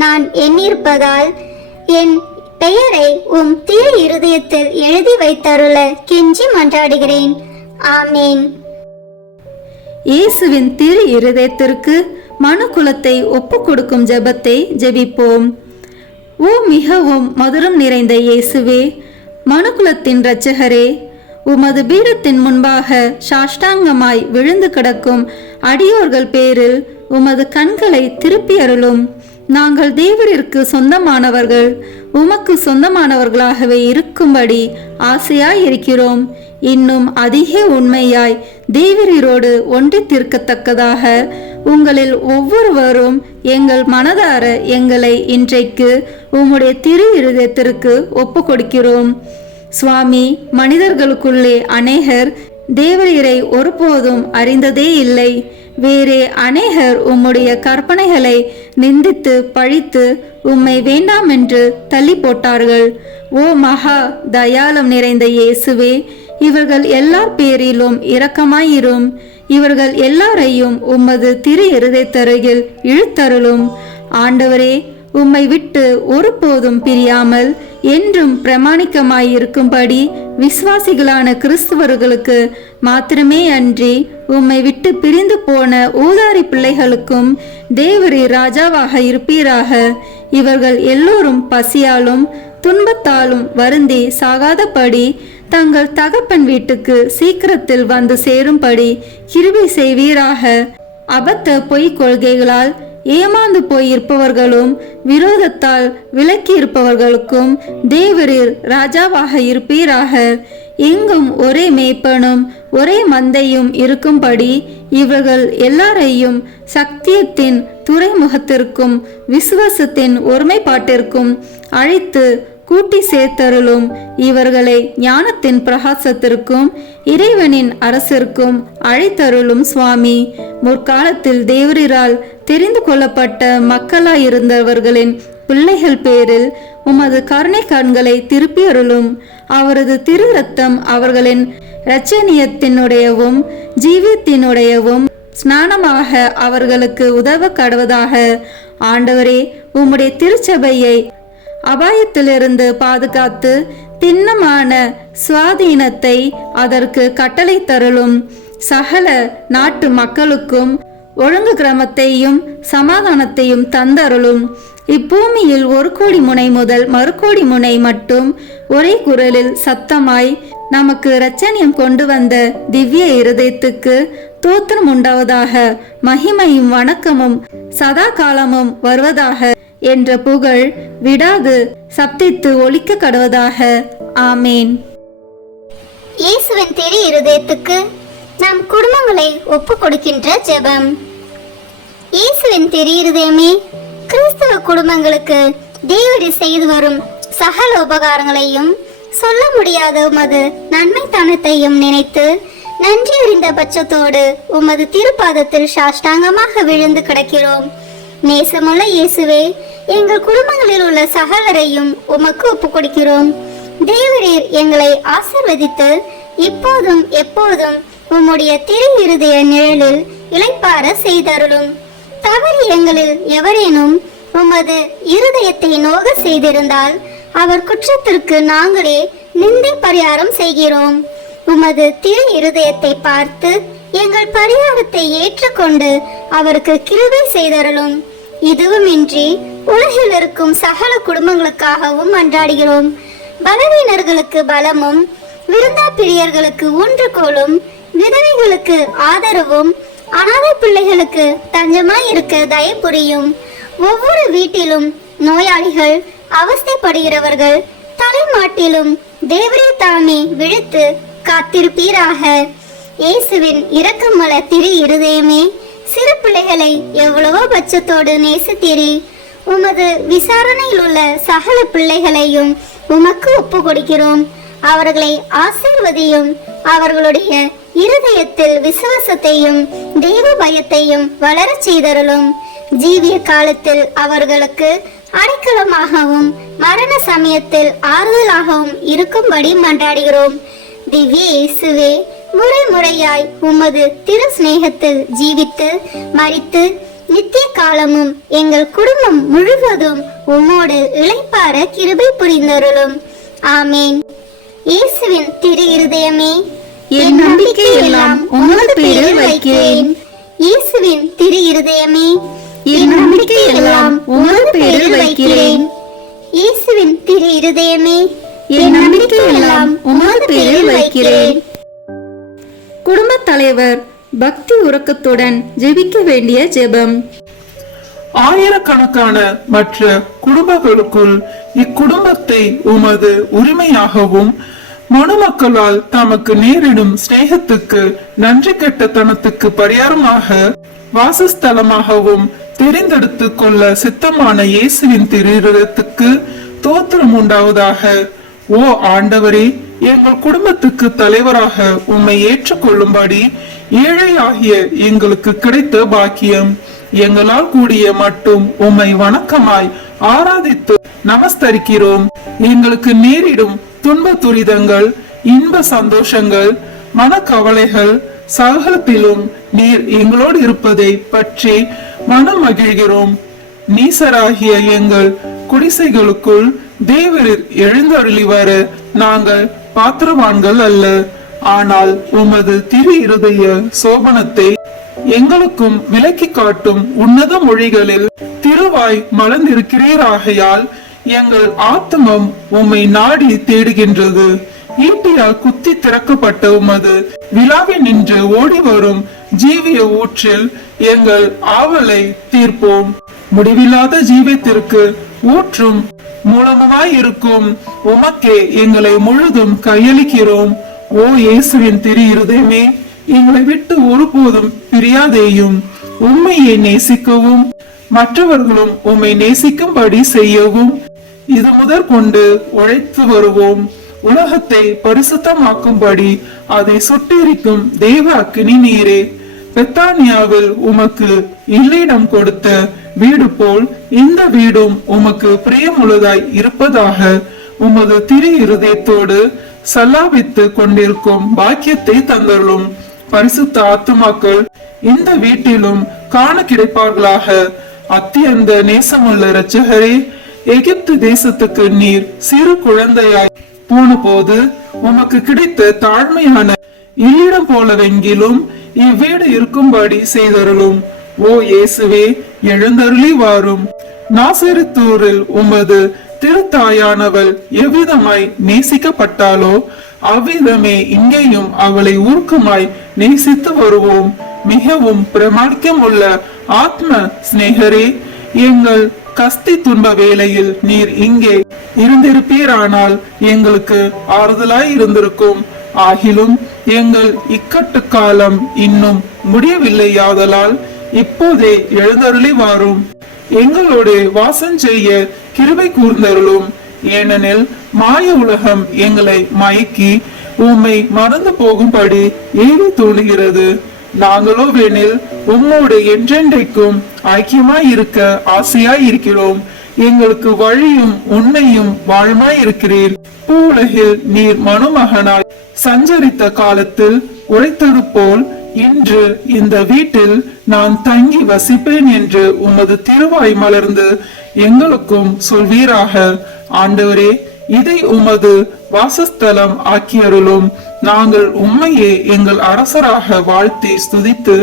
நான் எண்ணிருப்பதால் என் பெயரை திரு இருதயத்தில் எழுதி வைத்தருள கெஞ்சி மன்றாடுகிறேன். ஆமேன். இயேசுவின் திரு இருதயத்திற்கு மனுக்குலத்தை ஒப்பு கொடுக்கும் ஜெபத்தை ஜெபிப்போம். ஓ மிகவும் மதுரம் நிறைந்த இயேசுவே, மனுக்குலத்தின் இரட்சகரே, உமது பீடத்தின் முன்பாக சாஷ்டாங்கமாய் விழுந்து கிடக்கும் அடியோர்கள் பேரில் உமது கண்களை திருப்பி அருளும். நாங்கள் தேவரிற்கு சொந்தமானவர்கள், உமக்கு சொந்தமானவர்களாகவே இருக்கும்படி ஆசையாய் இருக்கிறோம். இன்னும் அதிக உண்மையாய் தேவரீரோடு ஒன்றித்திருக்கத்தக்கதாக உங்களில் ஒவ்வொருவரும் எங்கள் மனதார எங்களை இன்றைக்கு உம்முடைய திரு இருதயத்திற்கு ஒப்பு கொடுக்கிறோம். சுவாமி, மனிதர்களுக்குள்ளே அநேகர் தேவரீரை ஒருபோதும் அறிந்ததே இல்லை. வேறே அநேகர் உம்முடைய கற்பனைகளை நிந்தித்து பழித்து உம்மை வேண்டாம் என்று தள்ளி போட்டார்கள். ஓ மகா தயாளம் நிறைந்த இயேசுவே, இவர்கள் எல்லார் பேரிலும் இரக்கமாயிரும். இவர்கள் எல்லாரையும் உமது திரு இருதயத்தருகில் இழுத்தருளும். ஆண்டவரே, உம்மை விட்டு ஒருபோதும் பிரியாமல் என்றும் பிரமாணிக்கமாயிருக்கும்படி விசுவாசிகளான கிறிஸ்துவர்களுக்கு மாத்திரமே அன்றி உம்மை விட்டு பிரிந்து போன ஊதாரி பிள்ளைகளுக்கும் தேவரீ ராஜாவாக இருப்பீராக. இவர்கள் எல்லோரும் பசியாலும் துன்பத்தாலும் வருந்தி சாகாதபடி தங்கள் தகப்பன் வீட்டுக்கு சீக்கிரத்தில் வந்து சேரும்படி கிருபை செய்வீராக. அபத்த பொய் கொள்கைகளால் ஏமாந்து போயிருப்பவர்களும் விரோதத்தால் விலக்கி இருப்பவர்களுக்கும் தேவரீர் ராஜாவாக இருப்பீராக. எங்கும் ஒரே மேய்ப்பனும் ஒரே மந்தையும் இருக்கும்படி இவர்கள் எல்லாரையும் சத்தியத்தின் துறைமுகத்திற்கும் விசுவாசத்தின் ஒருமைப்பாட்டிற்கும் அழைத்து கூட்டி சேர்த்தருளும். இவர்களை ஞானத்தின் பிரகாசத்திற்கும் இறைவனின் அரசிற்கும் அழைத்தருளும். சுவாமி, முற்காலத்தில் தேவரீரால் தெரிந்து கொள்ளப்பட்ட மக்களாயிருந்தவர்களின் பிள்ளைகள் பேரில் உமது கருணை கண்களை திருப்பி அருளும். அவரது திரு ரத்தம் அவர்களின் இரட்சணியத்தினுடையவும் ஜீவியத்தினுடையவும் ஸ்நானமாக அவர்களுக்கு உதவ கடவதாக. ஆண்டவரே, உம்முடைய திருச்சபையை அபாயத்திலிருந்து பாதுகாத்து திண்ணமான சுவாதீனத்தை அதற்கு கட்டளை தருளும். சகல நாட்டு மக்களுக்கும் ஒழுங்கு கிரமத்தையும் சமாதானத்தையும் தந்தருளும். இப்பூமியில் 1 கோடி முனை முதல் 1 கோடி முனை மட்டும் ஒரே குரலில் சத்தமாய் நமக்கு இரட்சணியம் கொண்டு வந்த திவ்ய இருதயத்துக்கு தோத்திரம் உண்டாவதாக. மகிமையும் வணக்கமும் சதா காலமும் வருவதாக என்ற புகழ் விடாது சப்தித்து ஒலிக்க கடவதாக. ஆமேன். இயேசுவின் திரு இருதயத்துக்கு நம் குடும்பங்களை ஒப்பு கொடுக்கின்ற ஜெபம். இயேசுவின் திரு இருதயமே, கிறிஸ்தவ குடும்பங்களுக்கு தேவரீர் செய்து வரும் சகல உபகாரங்களையும் சொல்ல முடியாத உமது நன்மைத்தனத்தையும் நினைத்து நன்றி அறிந்த பட்சத்தோடு உமது திருப்பாதத்தில் சாஷ்டாங்கமாக விழுந்து கிடக்கிறோம். நேசமுள்ள இயேசுவே, எங்கள் குடும்பங்களில் உள்ள சகலரையும் உமக்கு ஒப்பு கொடுக்கிறோம். தேவரீர் எங்களை ஆசீர்வதித்து இப்போதும் எப்போதும் உம்முடைய திரு இருதய நிழலில் இளைப்பார செய்தருளும். தவறி எங்களில் எவரேனும் உமது இருதயத்தை நோக செய்திருந்தால் அவர் குற்றத்திற்கு நாங்களே நிந்தை பரிகாரம் செய்கிறோம். உமது திரு இருதயத்தை பார்த்து எங்கள் பரிகாரத்தை ஏற்றுக்கொண்டு அவருக்கு கிருபை செய்தருளும். இதுவுமின்றி உலகில் இருக்கும் சகல குடும்பங்களுக்காகவும் மன்றாடுகிறோம். பலவீனர்களுக்கு பலமும் விருந்தா பிரியர்களுக்கு ஊன்றுகோலும் விதவைகளுக்கு ஆதரவும் அனாதை பிள்ளைகளுக்கு தஞ்சமாய் இருக்க தயை புரியும். ஒவ்வொரு வீட்டிலும் நோயாளிகள், அவஸ்தைப்படுகிறவர்கள் தலைமாட்டிலும் தேவரே தாமே விழித்து காத்திருப்பீராக. இயேசுவின் இரக்கமுள்ள திரு இருதயமே, சிறு பிள்ளைகளை எவ்வளவோ பட்சத்தோடு நேசித்தீரே. உமது விசாரணையில் உள்ள சகல பிள்ளைகளையும் உமக்கு ஒப்பு கொடுக்கிறோம். அவர்களை ஆசீர்வதியும். அவர்களுடைய இருதயத்தில் விசுவாசத்தையும் தெய்வ பயத்தையும் வளரச் செய்தருளும். ஜீவிய காலத்தில் அவர்களுக்கு அடைக்கலமாகவும் மரண சமயத்தில் ஆறுதலாகவும் இருக்கும்படி மன்றாடுகிறோம். திவ்ய இயேசுவே, முறை முறையாய் உமது திரு சிநேகத்தில் ஜீவித்து மரித்து நித்திய காலமும் எங்கள் குடும்பம் முழுவதும் உம்மோடு இளைப்பாற கிருபை புரிந்தருளும். ஆமேன். இயேசுவின் திரு இருதயமே, என் நம்பிக்கை எல்லாம் உமது பேரில் வைக்கிறேன். இயேசுவின் திரு இருதயமே, என் நம்பிக்கை எல்லாம் உமது பேரில் வைக்கிறேன். இயேசுவின் திரு இருதயமே, என் நம்பிக்கை எல்லாம் உமது பேரில் வைக்கிறேன். குடும்ப தலைவர் பக்தி உறக்கத்துடன் ஜெபிக்க வேண்டிய ஜெபம். ஆயிரக்கணக்கான மற்ற குடும்பங்களுக்குள் இக்குடும்பத்தை உமது உரிமையாகவும் மணமக்களால் தமக்கு நேரிடும் சிநேகத்துக்கு நன்றி கெட்டத்தனத்துக்கு பரிகாரமாக வாசஸ்தலமாகவும் தெரிந்தெடுத்து கொள்ள சித்தமான இயேசுவின் திருத்துக்கு தோத்திரம் உண்டாவதாக. ஓ ஆண்டவரே, எங்கள் குடும்பத்துக்கு தலைவராக உம்மை ஏற்றுக்கொள்ளும்படி ஏழை ஆகிய எங்களுக்கு கிடைத்த பாக்கியம். எங்களால் கூடிய மட்டும் உம்மை வணக்கமாய் ஆராதித்து நமஸ்தரிக்கிறோம். எங்களுக்கு நேரிடும் துன்ப துரிதங்கள், இன்ப சந்தோஷங்கள், மனக்கவலைகள் சகலத்திலும் நீர் எங்களோடு இருப்பதை பற்றி மனம் மகிழ்கிறோம். நீசராகிய எங்கள் குடிசைகளுக்குள் தேவரீர் எழுந்தருளி வர நாங்கள் பாத்திரவான்கள் அல்ல. ஆனால் உமது திரு இருதய சோபனத்தை எங்களுக்கும் விலக்கி காட்டும் உன்னத மொழிகளில் திருவாய் மலர்ந்திருக்கிறீராகையால் எங்கள் ஆத்மம் உம்மை நாடி தேடுகின்றது. ஈட்டியால் குத்தி திறக்கப்பட்ட உமது விழாவை நின்று ஓடி வரும் ஜீவிய ஊற்றில் எங்கள் ஆவலை தீர்ப்போம். முடிவில்லாத ஜீவத்திற்கு ஊற்றும் மூலமாயிருக்கும் உமக்கே எங்களை முழுதும் கையளிக்கிறோம். ஓ இயேசுவின் திரு இருதயமே, எங்களை விட்டு ஒருபோதும் பிரியாதேயும். உம்மையை நேசிக்கவும் மற்றவர்களும் உம்மை நேசிக்கும்படி செய்யவும் இது முதற்கொண்டு உழைத்து வருவோம். உலகத்தை பரிசுத்தமாக்கும்படி அதை சுட்டெரிக்கும் தேவ அக்கினி நீரே, பெத்தானியாவில் உமக்கு இல்லிடம் கொடுத்த வீடு போல் இந்த வீடும் உமக்கு பிரியமுள்ளதாய் இருப்பதாக. உமது திரு இருதயத்தோடு சல்லாபித்து கொண்டிருக்கும் பாக்கியத்தை தந்தருளும். பரிசுத்த ஆத்துமாக்கள் இந்த வீட்டிலும் காண கிடைப்பார்களாக. அத்தியந்த நேசமுள்ள இரட்சகரே, எகிப்து தேசத்துக்கு நீர் சிறு குழந்தையாய் போன போது உமக்கு கிடைத்த தாழ்மையான இல்லிடம் போலவெங்கிலும் இவ்வீடு இருக்கும்படி செய்தருளும். ஓ இயேசுவே, எழுந்தருளி வாரும். நாசரித்தூரில் உமது திருத்தாயானவள் எவ்விதமாய் நேசிக்கப்பட்டாலோ அவ்விதமே இங்கேயும் அவளை ஊர்க்கமாய் நேசித்து வருவோம். மிகவும் பிரமாணிக்கம் உள்ள ஆத்ம சிநேகரே, எங்கள் கஸ்தி துன்ப வேளையில் நீர் இங்கே இருந்திருப்பீரானால் எங்களுக்கு ஆறுதலாய் இருந்திருக்கும். ஆகிலும் எங்கள் இக்கட்டு காலம் இன்னும் முடியவில்லையாதலால் இப்போதே எழுந்தருளி வாரும். எங்களோடு வாசம் செய்ய கிருபை கூர்ந்தருளும். ஏனெனில் மாய உலகம் எங்களை மயக்கி உம்மை மறந்து போகும்படி ஏறி தோணுகிறது. நாங்களோ வேணில் உம்மோடு என்றென்றைக்கும் ஐக்கியமாய் இருக்க ஆசையாய் இருக்கிறோம். எங்களுக்கு வழியும் உண்மையும் வாழ்மாய் இருக்கிறீர். பூவுலகில் நீர் மனுமகனாய் சஞ்சரித்த காலத்தில் உழைத்தது போல் இன்று இந்த வீட்டில் நான் தங்கி வசிப்பேன் என்று உமது திருவாய் மலர்ந்து எங்களுக்கும் சொல்வீராக. ஆண்டவரே, இதை உமது வாசஸ்தலம் ஆக்கியருளும். நாங்கள் உம்மையே எங்கள் அரசராக வாழ்த்தி ஸ்துதித்து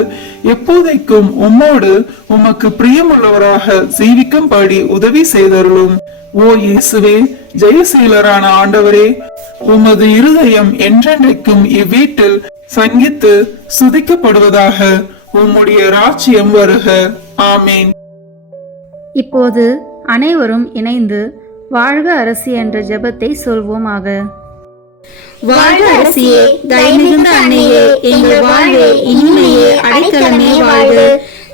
எப்போதைக்கும் உம்மோடு உமக்கு பிரியமுள்ளவராக ஜீவிக்கும்படி உதவி செய்தருளும். ஓ இயேசுவே, ஜெயசீலரான ஆண்டவரே, உமது இருதயம் என்றென்றைக்கும் இவ்வீட்டில் சங்கித்து சுதிக்கப்படுவதாக. உம்முடைய ராஜ்யம் வருக. ஆமேன். இப்போது அனைவரும் இணைந்து வாழ்க அரசி என்ற ஜெபத்தை சொல்வோமாக. வாழ்க அரசியே, தயமிகுந்த அன்னையே, எங்கள் வாழ்வே, இனிமையே, அடைக்கலமே வாழ்க.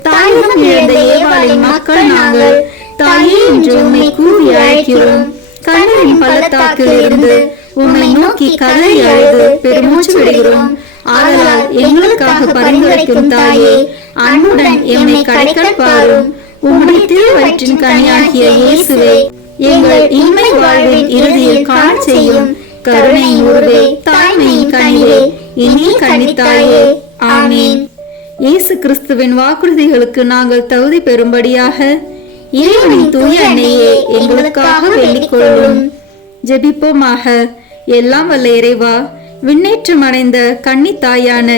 தாயகம் இழந்த ஏவாளின் மக்கள் நாங்கள், தாயே என்று உம்மை கூவி அழைக்கிறோம். கண்ணீரின் பள்ளத்தாக்கில் இருந்து உம்மை நோக்கி கதறி அழுது பெருமூச்சு விடுகிறோம். ஆதலால் எங்களுக்காக பரிந்துரைக்கும் தாயே, அன்புடன் எம்மை கடைக்கல் பாரும். உம்முடைய திருவயிற்றின் கனியாகிய இயேசுவை எங்கள் இன்மை வாழ்வின் இறுதியில் காண செய்யும். கருணையின் உருவே, தாய்மையின் கனிவே, இனிய கன்னித்தாயே, ஆமீன். இயேசு கிறிஸ்துவின் வாக்குறுதிகளுக்கு நாங்கள் தகுதி பெறும்படியாக இறைவனின் தூய அன்னையே, எங்களுக்காக வேண்டிக் கொள்ளும். ஜெபிப்போமாக. எல்லாம் வல்ல இறைவா, விண்ணேற்றம் அடைந்த கன்னித்தாயான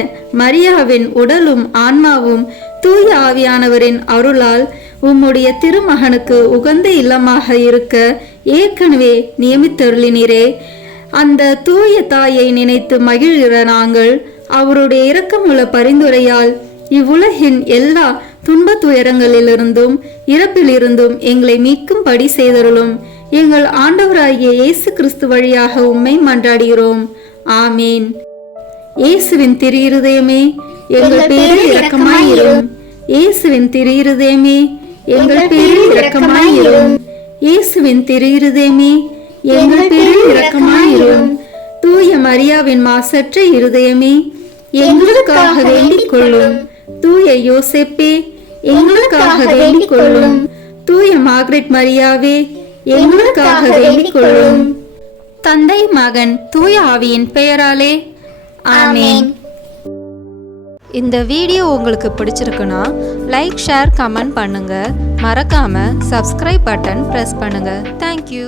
மரியாவின் உடலும் ஆன்மாவும் தூய ஆவியானவரின் அருளால் உம்முடைய திருமகனுக்கு உகந்த இல்லமாக இருக்க ஏற்கனவே நியமித்தருளினரே. அந்த தூய தாயை நினைத்து மகிழ்கிற நாங்கள் அவருடைய இரக்கமுள்ள பரிந்துரையால் இவ்வுலகின் எல்லா துன்ப துயரங்களிலிருந்தும் இறப்பிலிருந்தும் எங்களை மீட்கும்படி செய்தருளும். எங்கள் ஆண்டவராகிய இயேசு கிறிஸ்து வழியாக உம்மை மன்றாடுகிறோம். ஆமீன். இயேசுவின் திரு இருதயமே, எங்கள் பேரில் இரக்கமாயிரும். இயேசுவின் திரு இருதயமே, எங்கள் பேரில் இரக்கமாயிரும். இயேசுவின் திரு இருதயமே, எங்கள் பேரில் இரக்கமாயிரும். தூய மரியாவின் மாசற்ற இருதயமே, எங்களுக்காக வேண்டிக் கொள்ளும். தூய யோசேப்பே, எங்களுக்காக வேண்டிக் கொள்ளும். தூய மார்கரெட் மரியாவே, எங்களுக்காக வேண்டிக் கொள்ளும். தந்தை, மகன், தூய ஆவியின் பெயராலே ஆமென். இந்த வீடியோ உங்களுக்கு பிடிச்சிருக்குன்னா லைக், ஷேர், கமெண்ட் பண்ணுங்க. மறக்காம சப்ஸ்கிரைப் பட்டன் பிரஸ் பண்ணுங்க. தேங்க்யூ.